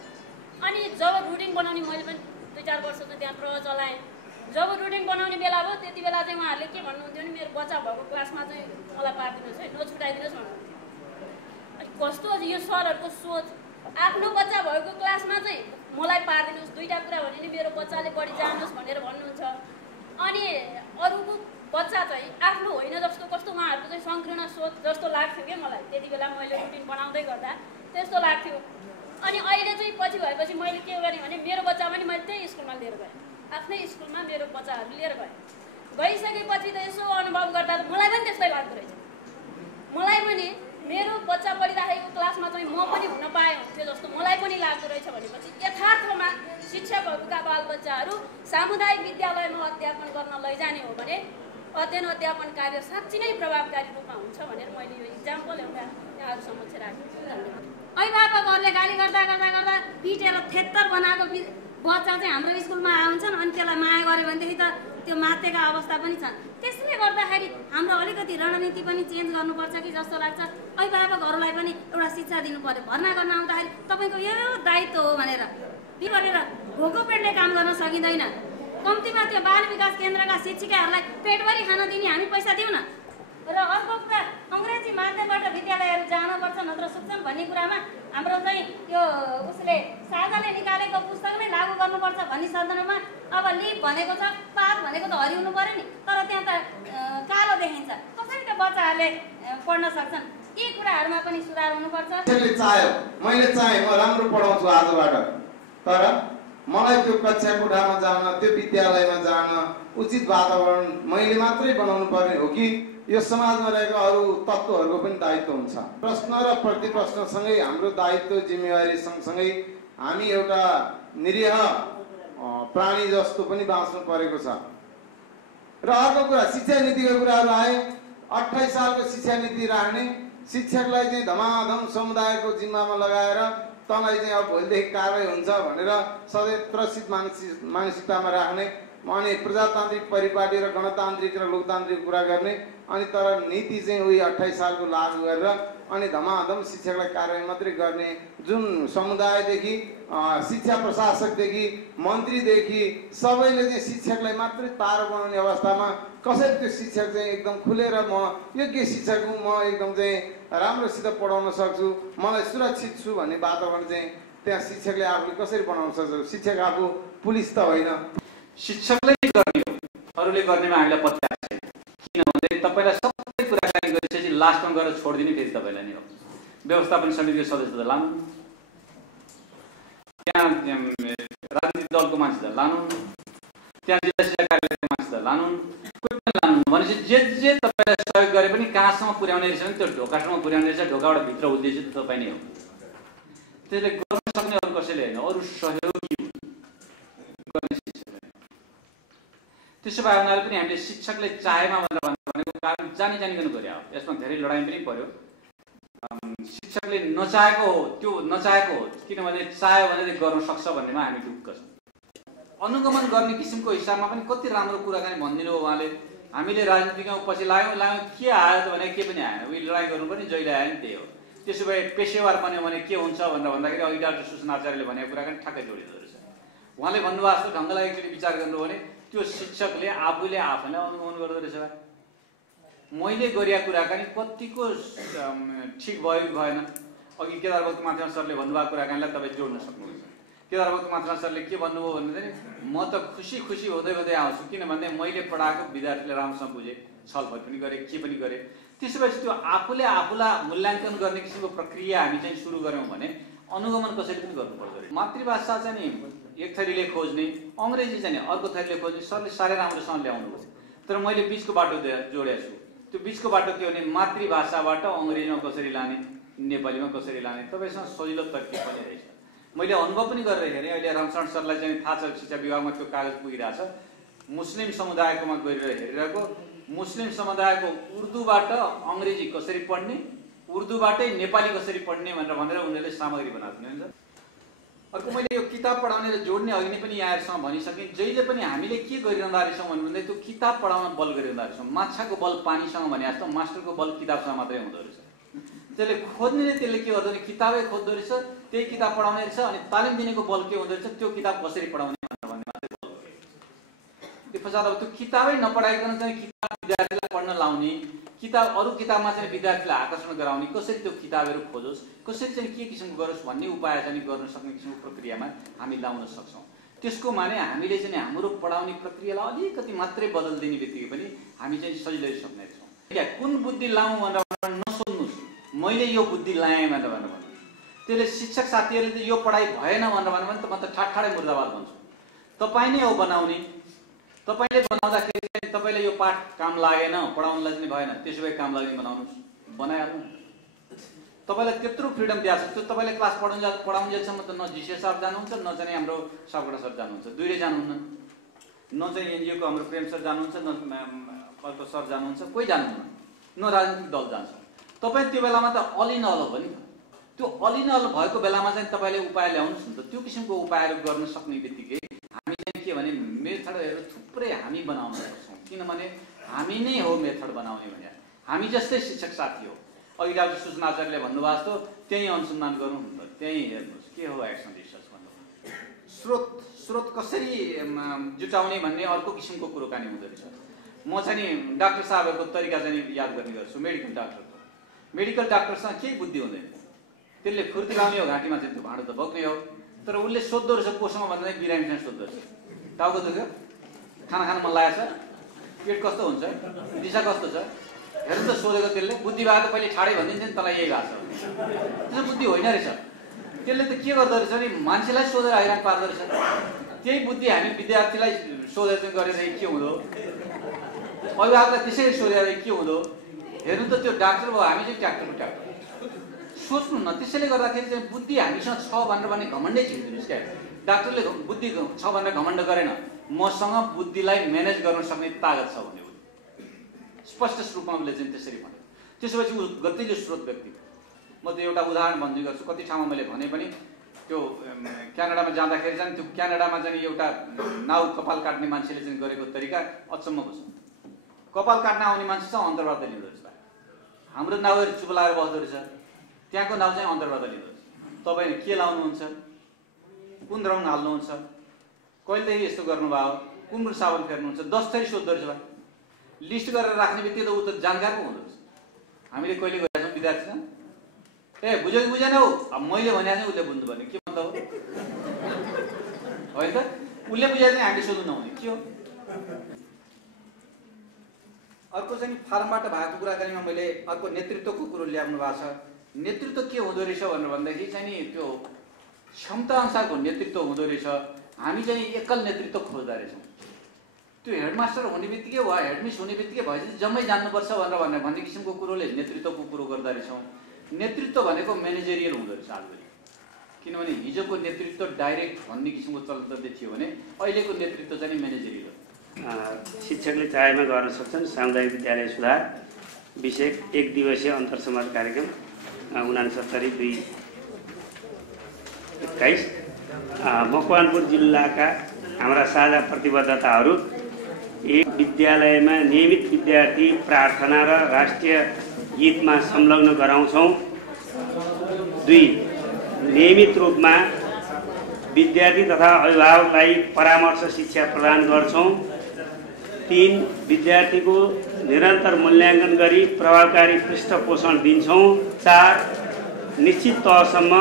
अनि जब रुटिन बनाउने मैले पनि 2-4 वर्ष त त्यहाँ प्रह चलाएँ। जब रुटिन बनाउने बेला भयो त्यति बेला चाहिँ उहाँहरूले के भन्नुहुन्थ्यो भने मेरो बच्चा भएको क्लासमा चाहिँ मलाई पारिदिनुहोस् है, नछुटाइदिनुहोस् भन्नुहुन्थ्यो। अनि कस्तो यो सरहरूको सोच, आफ्नो बच्चा भएको क्लासमा चाहिँ मलाई पारिदिनुहोस्, दुईवटा कुरा भने नि मेरो बच्चाले बढी जानुहोस् भनेर भन्नुहुन्छ। अनि अरूको बच्चा चाहिँ आफ्नो होइन जस्तो कस्तो उहाँहरूको चाहिँ सङ्कीर्ण सोच जस्तो लाग्थ्यो क्या मलाई त्यति बेला मैले रुटिन बनाउँदै गर्दा त्यस्तो लाग्थ्यो। अनि अहिले चाहिँ पछि भएपछि मैले के गरेँ भने मेरो बच्चा पनि मैले त्यही स्कुलमा लिएर गएँ, आफ्नै स्कुलमा मेरो बच्चाहरू लिएर गएँ। गइसकेपछि त यसो अनुभव गर्दा मलाई पनि त्यस्तै लाग्दो रहेछ। मलाई पनि मेरो बच्चा पढिराखेको क्लासमा चाहिँ म पनि हुन पाए हुन्थ्यो जस्तो मलाई पनि लाग्दो रहेछ भनेपछि यथार्थमा शिक्षकहरूका बालबच्चाहरू सामुदायिक विद्यालयमा अध्यापन गर्न लैजाने हो भने अध्ययन अध्यापन कार्य साँच्चै नै प्रभावकारी रूपमा हुन्छ भनेर मैले यो इक्जाम्पल एउटा यहाँहरू समक्ष राखेको छु। अभिभावकहरूले गाली गर्दा गर्दा गर्दा पिटेर थेत्तर बनाएको बच्चा चाहिँ हाम्रो स्कुलमा आउँछन् अनि त्यसलाई माया गऱ्यो भनेदेखि त त्यो मातेका अवस्था पनि छन्। त्यसले गर्दाखेरि हाम्रो अलिकति रणनीति पनि चेन्ज गर्नुपर्छ कि जस्तो लाग्छ। अभिभावकहरूलाई पनि एउटा शिक्षा दिनु पर्यो। भर्ना गर्न आउँदाखेरि तपाईँको यो दायित्व हो भनेर गरेर भोको पेटले काम गर्न सकिँदैन। कम्तीमा त्यो बाल विकास केन्द्रका शिक्षिकाहरूलाई पेटभरि खान दिने हामी पैसा दिउँ न। र अर्को कुरा अङ्ग्रेजी माध्यमबाट विद्यालयहरू जानुपर्छ नत्र सुक्छन् भन्ने कुरामा हाम्रो चाहिँ यो उसले साझाले निकालेको पुस्तक नै लागू गर्नुपर्छ भन्ने सन्दर्भमा अब लिप भनेको छ, पात भनेको त हरिउनु पर्यो नि, तर त्यहाँ त कालो देखिन्छ। कसरी त बच्चाहरूले पढ्न सक्छन्? यी कुराहरूमा पनि सुधार हुनुपर्छ। मैले चाहे म राम्रो पढाउँछु आजबाट, तर मलाई त्यो कक्षा कोठामा जान त्यो विद्यालयमा जान उचित वातावरण मैले मात्रै बनाउनु पर्ने हो कि यो समाजमा रहेका अरू तत्त्वहरूको पनि दायित्व हुन्छ? प्रश्न र प्रतिप्रश्नसँगै हाम्रो दायित्व जिम्मेवारी सँगसँगै हामी एउटा निरीह प्राणी जस्तो पनि बाँच्नु परेको छ। र अर्को कुरा शिक्षा नीतिको कुराहरू आए। 28 सालको शिक्षा नीति राख्ने, शिक्षकलाई चाहिँ धमाधम समुदायको जिम्मामा लगाएर तँलाई चाहिँ अब भोलिदेखि कारवाही हुन्छ भनेर सधैँ त्रसित मानसिकतामा राख्ने अनि प्रजातान्त्रिक परिपाटी र गणतान्त्रिक र लोकतान्त्रिक कुरा गर्ने अनि तर नीति चाहिँ उही 28 सालको लागू गरेर अनि धमाधम शिक्षकलाई कार्यान्वयन मात्रै गर्ने जुन समुदायदेखि शिक्षा प्रशासकदेखि मन्त्रीदेखि सबैले चाहिँ शिक्षकलाई मात्रै तारो बनाउने अवस्थामा कसरी त्यो शिक्षक चाहिँ एकदम खुलेर म योग्य शिक्षक हुँ, म एकदम चाहिँ राम्रोसित पढाउन सक्छु, मलाई सुरक्षित छु भन्ने वातावरण चाहिँ त्यहाँ शिक्षकले आफूले कसरी बनाउन सक्छ? शिक्षक आफू पुलिस त होइन। शिक्षकले गर्ने हो, अरूले गर्नेमा हामीलाई पत्ता छैन। किनभने तपाईँलाई सबै कुराकानी गरिसकेपछि लास्टमा गएर छोडिदिने फेरि तपाईँलाई नै हो। व्यवस्थापन समितिको सदस्य लानु, त्यहाँ राजनीतिक दलको मान्छे लानु, त्यहाँ जिल्ला शिक्षा कार्यालयको मान्छे लानु, कोही पनि लानु भनेपछि जे तपाईँलाई सहयोग गरे पनि कहाँसम्म पुर्याउने रहेछ भने त्यो ढोकासम्म पुर्याउने रहेछ, ढोकाबाट भित्र उद्देश्य त तपाईँ नै हो। त्यसले गर्न सक्ने अरू कसैले होइन, अरू सहयोगी गर्ने शिक्षक। त्यसो भए हुनाले पनि हामीले शिक्षकले चाहेमा भनेको कारण जानिकन गरे हो। यसमा धेरै लडाइँ पनि पर्यो। शिक्षकले नचाहेको हो, त्यो नचाहेको हो, किनभने चाह्यो भने गर्न सक्छ भन्नेमा हामी ढुक्क छौँ। अनुगमन गर्ने किसिमको हिसाबमा पनि कति राम्रो कुराकानी भनिदिनु हो उहाँले। हामीले राजनीतिमा पछि लाग्यौँ के आयो त भने के पनि आएन, उही लडाइँ गर्नु पनि जहिले आयो नि त्यही हो। त्यसो भए पेसेवार बन्यो भने के हुन्छ भनेर भन्दाखेरि अघि डाक्टर सुषमा आचार्यले भनेको कुराकानी ठ्याक्कै जोडिँदो रहेछ। उहाँले भन्नुभएको जस्तो ढङ्गलाई एकचोटि विचार गर्नु भने त्यो शिक्षकले आफूले आफैलाई अनुगमन गर्दो रहेछ। मैले गरेका कुराकानी कतिको ठिक भयो कि भएन, अघि केदारभक्त माथुरा सरले भन्नुभएको कुराकानीलाई तपाईँ जोड्न सक्नुहुन्छ। केदारभक्त माथुरा सरले के भन्नुभयो भने चाहिँ म त खुसी हुँदै आउँछु, किनभने मैले पढाएको विद्यार्थीले राम्रोसँग बुझे, छलफल पनि गरे, के पनि गरे। त्यसो भएपछि त्यो आफूले आफूलाई मूल्याङ्कन गर्ने किसिमको प्रक्रिया हामी चाहिँ सुरु गऱ्यौँ भने अनुगमन कसरी पनि गर्नुपर्छ। मातृभाषा चाहिँ नि एक थरीले खोज्ने, अङ्ग्रेजी चाहिँ नि अर्को थरीले खोज्ने सरले साह्रै राम्रोसँग ल्याउनु भयो। तर मैले बिचको बाटो जोडेको छु। त्यो बिचको बाटो के भने मातृभाषाबाट अङ्ग्रेजीमा कसरी लाने, नेपालीमा कसरी लाने, तपाईँसँग सजिलो तरिका पनि रहेछ। मैले अनुभव पनि गरेर हेरेँ। अहिले रामचरण सरलाई चाहिँ थाहा छ, शिक्षा विभागमा त्यो कागज पुगिरहेछ। मुस्लिम समुदायकोमा गएर हेरिरहेको, मुस्लिम समुदायको उर्दूबाट अङ्ग्रेजी कसरी पढ्ने, उर्दूबाटै नेपाली कसरी पढ्ने भनेर उनीहरूले सामग्री बनाएको हुन्छ। अर्को मैले यो किताब पढाउने र जोड्ने अघि नै पनि यहाँहरूसँग भनिसकेँ, जहिले पनि हामीले के गरिरहँदा रहेछौँ भन्दा त्यो किताब पढाउन बल गरिरहँदा रहेछौँ। माछाको बल पानीसँग भने जस्तो मास्टरको बल किताबसँग मात्रै हुँदो रहेछ। त्यसले खोज्नेले त्यसले के गर्दो भने किताबै खोज्दो रहेछ, त्यही किताब पढाउने रहेछ। अनि तालिम दिनेको बल के हुँदो रहेछ, त्यो किताब कसरी पढाउने भन्ने मात्रै बल। त्यो पश्चात अब त्यो किताबै नपढाइकन चाहिँ किताब विद्यार्थीलाई पढ्न लाउने, किताब अरू किताबमा चाहिँ विद्यार्थीलाई आकर्षण गराउने, कसरी त्यो किताबहरू खोजोस्, कसरी चाहिँ के किसिमको गरोस् भन्ने उपाय चाहिँ गर्न सक्ने किसिमको प्रक्रियामा हामी लाउन सक्छौँ। त्यसको माने हामीले चाहिँ हाम्रो पढाउने प्रक्रियालाई अलिकति मात्रै बदलिदिने बित्तिकै पनि हामी चाहिँ सजिलै सक्ने छौँ। कुन बुद्धि लाउँ भनेर नसोध्नुहोस्, मैले यो बुद्धि लाएँ भनेर भन्नु। त्यसले शिक्षक साथीहरूले चाहिँ यो पढाइ भएन भनेर भन्नु भने त म त ठाडै मुर्दाबाद भन्छु। तपाईँ नै हो बनाउने, तपाईँले बनाउँदाखेरि चाहिँ तपाईँले यो पाठ काम लागेन, पढाउनलाई चाहिँ भएन, त्यसो भए काम लाग्ने बनाउनुहोस्, बनाइहाल्नु। तपाईँलाई त्यत्रो फ्रिडम दिएको छ, त्यो तपाईँले क्लास पढाउन्जेलसम्म त न जिसे सर जानुहुन्छ, न चाहिँ हाम्रो सापकोटा सर जानुहुन्छ, दुईले जानुहुन्न, न चाहिँ एनजिओको हाम्रो प्रेम सर जानुहुन्छ, न अर्को सर जानुहुन्छ, कोही जानुहुन्न, न राजनीतिक दल जान्छ। तपाईँ त्यो बेलामा त अल इन अल हो नि। त्यो अल इन अल भएको बेलामा चाहिँ तपाईँले उपाय ल्याउनुहोस् नि त। त्यो किसिमको उपायहरू गर्न सक्ने बित्तिकै हामी चाहिँ के भने मेथडहरू थुप्रै हामी बनाउन सक्छौँ। किनभने हामी नै हो मेथड बनाउने भने, हामी जस्तै शिक्षक साथी हो। अघि डाक्टर सुषमा आचार्यले भन्नुभएको जस्तो त्यही अनुसन्धान गरौँ, त्यही हेर्नुहोस् के हो एक्सन रिसर्च भन्नु। स्रोत कसरी जुटाउने भन्ने अर्को किसिमको कुरोकानी हुँदो रहेछ। म चाहिँ नि डाक्टर साहबहरूको तरिका चाहिँ याद गर्ने गर्छु। मेडिकल डाक्टरसँग केही बुद्धि हुँदैन, त्यसले फुर्ती लाउने हो घाँटीमा चाहिँ त्यो भाँडो त बोक्ने हो, तर उसले सोध्दो रहेछ कोसँग भन्दा बिरामीसँग सोध्दो रहेछ, टाउको दुख्यो, खाना खानु मन लागेको छ, पेट कस्तो हुन्छ, दिशा कस्तो छ, हेर्नु त सोधेको। त्यसले बुद्धि भएको त पहिले ठाडै भनिदिन्छ नि, तँलाई यही भएको छ, त्यसो बुद्धि होइन रहेछ। त्यसले त के गर्दो रहेछ भने मान्छेलाई सोधेर हैरान पार्दो रहेछ। त्यही बुद्धि हामी विद्यार्थीलाई सोधेर गरेर के हुँदो, अभिभावकलाई त्यसरी सोधेर के हुँदो, हेर्नु त त्यो डाक्टर भयो, हामी चाहिँ ट्याक्टरको ट्याक्टर। सोच्नु न, त्यसैले गर्दाखेरि चाहिँ बुद्धि हामीसँग छ भनेर भने घमण्डै छिर्दिनुहोस् क्या। डाक्टरले बुद्धि छ भनेर घमण्ड गरेन, मसँग बुद्धिलाई म्यानेज गर्न सक्ने तागत छ भन्ने स्पष्ट रूपमा उसले चाहिँ त्यसरी भन्यो। त्यसपछि ऊ गतिलो स्रोत व्यक्ति। म त एउटा उदाहरण भन्ने गर्छु, कति ठाउँमा मैले भने पनि त्यो क्यानाडामा जाँदाखेरि चाहिँ त्यो क्यानाडामा चाहिँ एउटा नाउ कपाल काट्ने मान्छेले चाहिँ गरेको तरिका अचम्मको छ। कपाल काट्न आउने मान्छे चाहिँ अन्तर्वार्ता लिँदो रहेछ। हाम्रो नाउहरू चुपलाएर बस्दो रहेछ, त्यहाँको नाउ चाहिँ अन्तर्वार्ता लिँदो रहेछ। तपाईँ के लाउनुहुन्छ, कुन रङ हाल्नुहुन्छ, कहिलेदेखि यस्तो गर्नुभयो, कुन साबुन फेर्नुहुन्छ, 10 थरी सोध्दो रहेछ। भाइ लिस्ट गरेर राख्ने बित्तिकै त ऊ त जानकार पो हुँदो रहेछ। हामीले कहिले गएका छौँ विद्यार्थीसँग, ए बुझ्यो कि बुझेन हौ, अब मैले भने चाहिँ उसले बुझ्नुपर्ने, के मतलब हो होइन त? उसले बुझाए चाहिँ हामीले सोध्नु नहुने के हो? अर्को चाहिँ फारमबाट भएको कुराकानीमा मैले अर्को नेतृत्वको कुरो ल्याउनु भएको छ। नेतृत्व के हुँदो रहेछ भनेर भन्दाखेरि चाहिँ नि त्यो क्षमता अनुसारको नेतृत्व हुँदो रहेछ। हामी चाहिँ एकल नेतृत्व खोज्दा रहेछौँ। त्यो हेडमास्टर हुने बित्तिकै वा हेडमिस हुने बित्तिकै भएपछि जम्मै जान्नुपर्छ भनेर भन्ने किसिमको कुरोले नेतृत्वको कुरो गर्दा रहेछौँ। नेतृत्व भनेको म्यानेजरियल हुँदो रहेछ आजभोलि। किनभने हिजोको नेतृत्व डाइरेक्ट भन्ने किसिमको चलन्ते थियो भने अहिलेको नेतृत्व चाहिँ म्यानेजरियल हो। शिक्षकले चाहेमा गर्न सक्छन्। सामुदायिक विद्यालय सुधार विषय 1 दिवसीय अन्तरसमाज कार्यक्रम 69/2/21 मकवानपुर जिल्लाका हाम्रा साझा प्रतिबद्धताहरू: 1 विद्यालयमा नियमित विद्यार्थी प्रार्थना र राष्ट्रिय गीतमा संलग्न गराउँछौँ। 2 नियमित रूपमा विद्यार्थी तथा अभिभावकलाई परामर्श शिक्षा प्रदान गर्छौँ। 3 विद्यार्थीको निरन्तर मूल्याङ्कन गरी प्रभावकारी पृष्ठपोषण दिन्छौँ। 4 निश्चित तहसम्म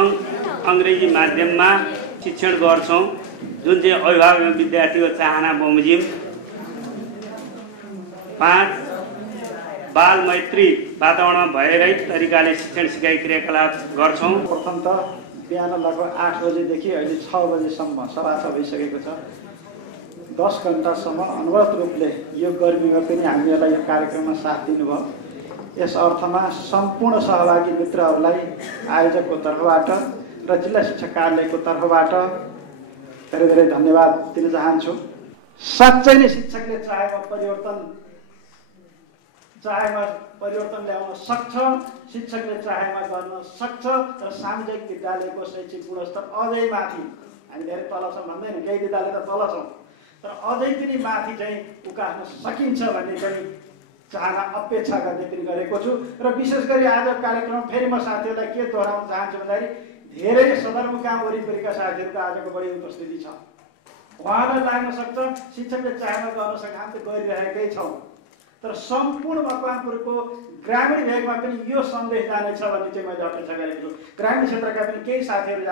अङ्ग्रेजी माध्यममा शिक्षण गर्छौँ, जुन चाहिँ अभिभावक एवं विद्यार्थीको चाहना बमोजिम। 5 बाल मैत्री वातावरणमा भयरहित तरिकाले शिक्षण सिकाइ क्रियाकलाप गर्छौँ। प्रथम त बिहान लगभग 8 बजेदेखि अहिले 6 बजेसम्म सभा भइसकेको छ। 10 घन्टासम्म अनवरत रूपले यो गर्मीमा पनि हामीहरूलाई यो कार्यक्रममा साथ दिनुभयो। यस अर्थमा सम्पूर्ण सहभागी मित्रहरूलाई आयोजकको तर्फबाट र जिल्ला शिक्षा कार्यालयको तर्फबाट धेरै धेरै धन्यवाद दिन चाहन्छु। साँच्चै नै शिक्षकले चाहेमा परिवर्तन ल्याउन सक्छ, शिक्षकले चाहेमा गर्न सक्छ र सामुदायिक विद्यालयको शैक्षिक गुणस्तर अझै माथि, हामी धेरै तल छौँ भन्दैन, केही विद्यालय त तल छौँ, तर अझै पनि माथि चाहिँ उकास्न सकिन्छ भन्ने पनि चाहना अपेक्षा गर्ने पनि गरेको छु। र विशेष गरी आज कार्यक्रम फेरि म साथीहरूलाई के दोहोऱ्याउन चाहन्छु भन्दाखेरि धेरै सदरमुकाम वरिपरिका साथीहरूको आजको बढी उपस्थिति छ। उहाँलाई लाग्न सक्छ शिक्षकले चाहेमा गर्न सक्छ, हामी त गरिरहेकै छौँ, तर सम्पूर्ण मकवानपुरको ग्रामीण भेगमा पनि यो सन्देश जानेछ भन्ने चाहिँ मैले अपेक्षा गरेको छु। ग्रामीण क्षेत्रका पनि केही साथीहरू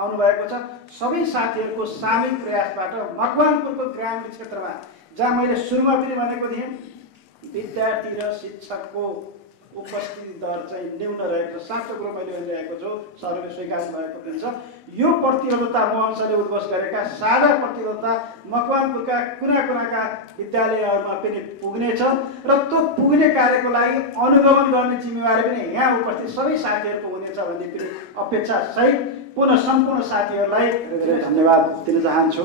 आउनुभएको छ। सबै साथीहरूको सामूहिक प्रयासबाट मकवानपुरको ग्रामीण क्षेत्रमा, जहाँ मैले सुरुमा पनि भनेको थिएँ विद्यार्थी र शिक्षकको उपस्थिति दर चाहिँ न्यून रहेको छ, साँचो कुरो मैले भनिरहेको छु, सरले स्वीकार भएको पनि छ। यो प्रतिबद्धता मोहनसरले उद्घोष गरेका साझा प्रतिबद्धता मकवानपुरका कुना कुनाका विद्यालयहरूमा पनि पुग्नेछ र त्यो पुग्ने कार्यको लागि अनुगमन गर्ने जिम्मेवारी पनि यहाँ उपस्थित सबै साथीहरूको हुनेछ भन्ने पनि अपेक्षा सहित पुनः सम्पूर्ण साथीहरूलाई धेरै धन्यवाद दिन चाहन्छु।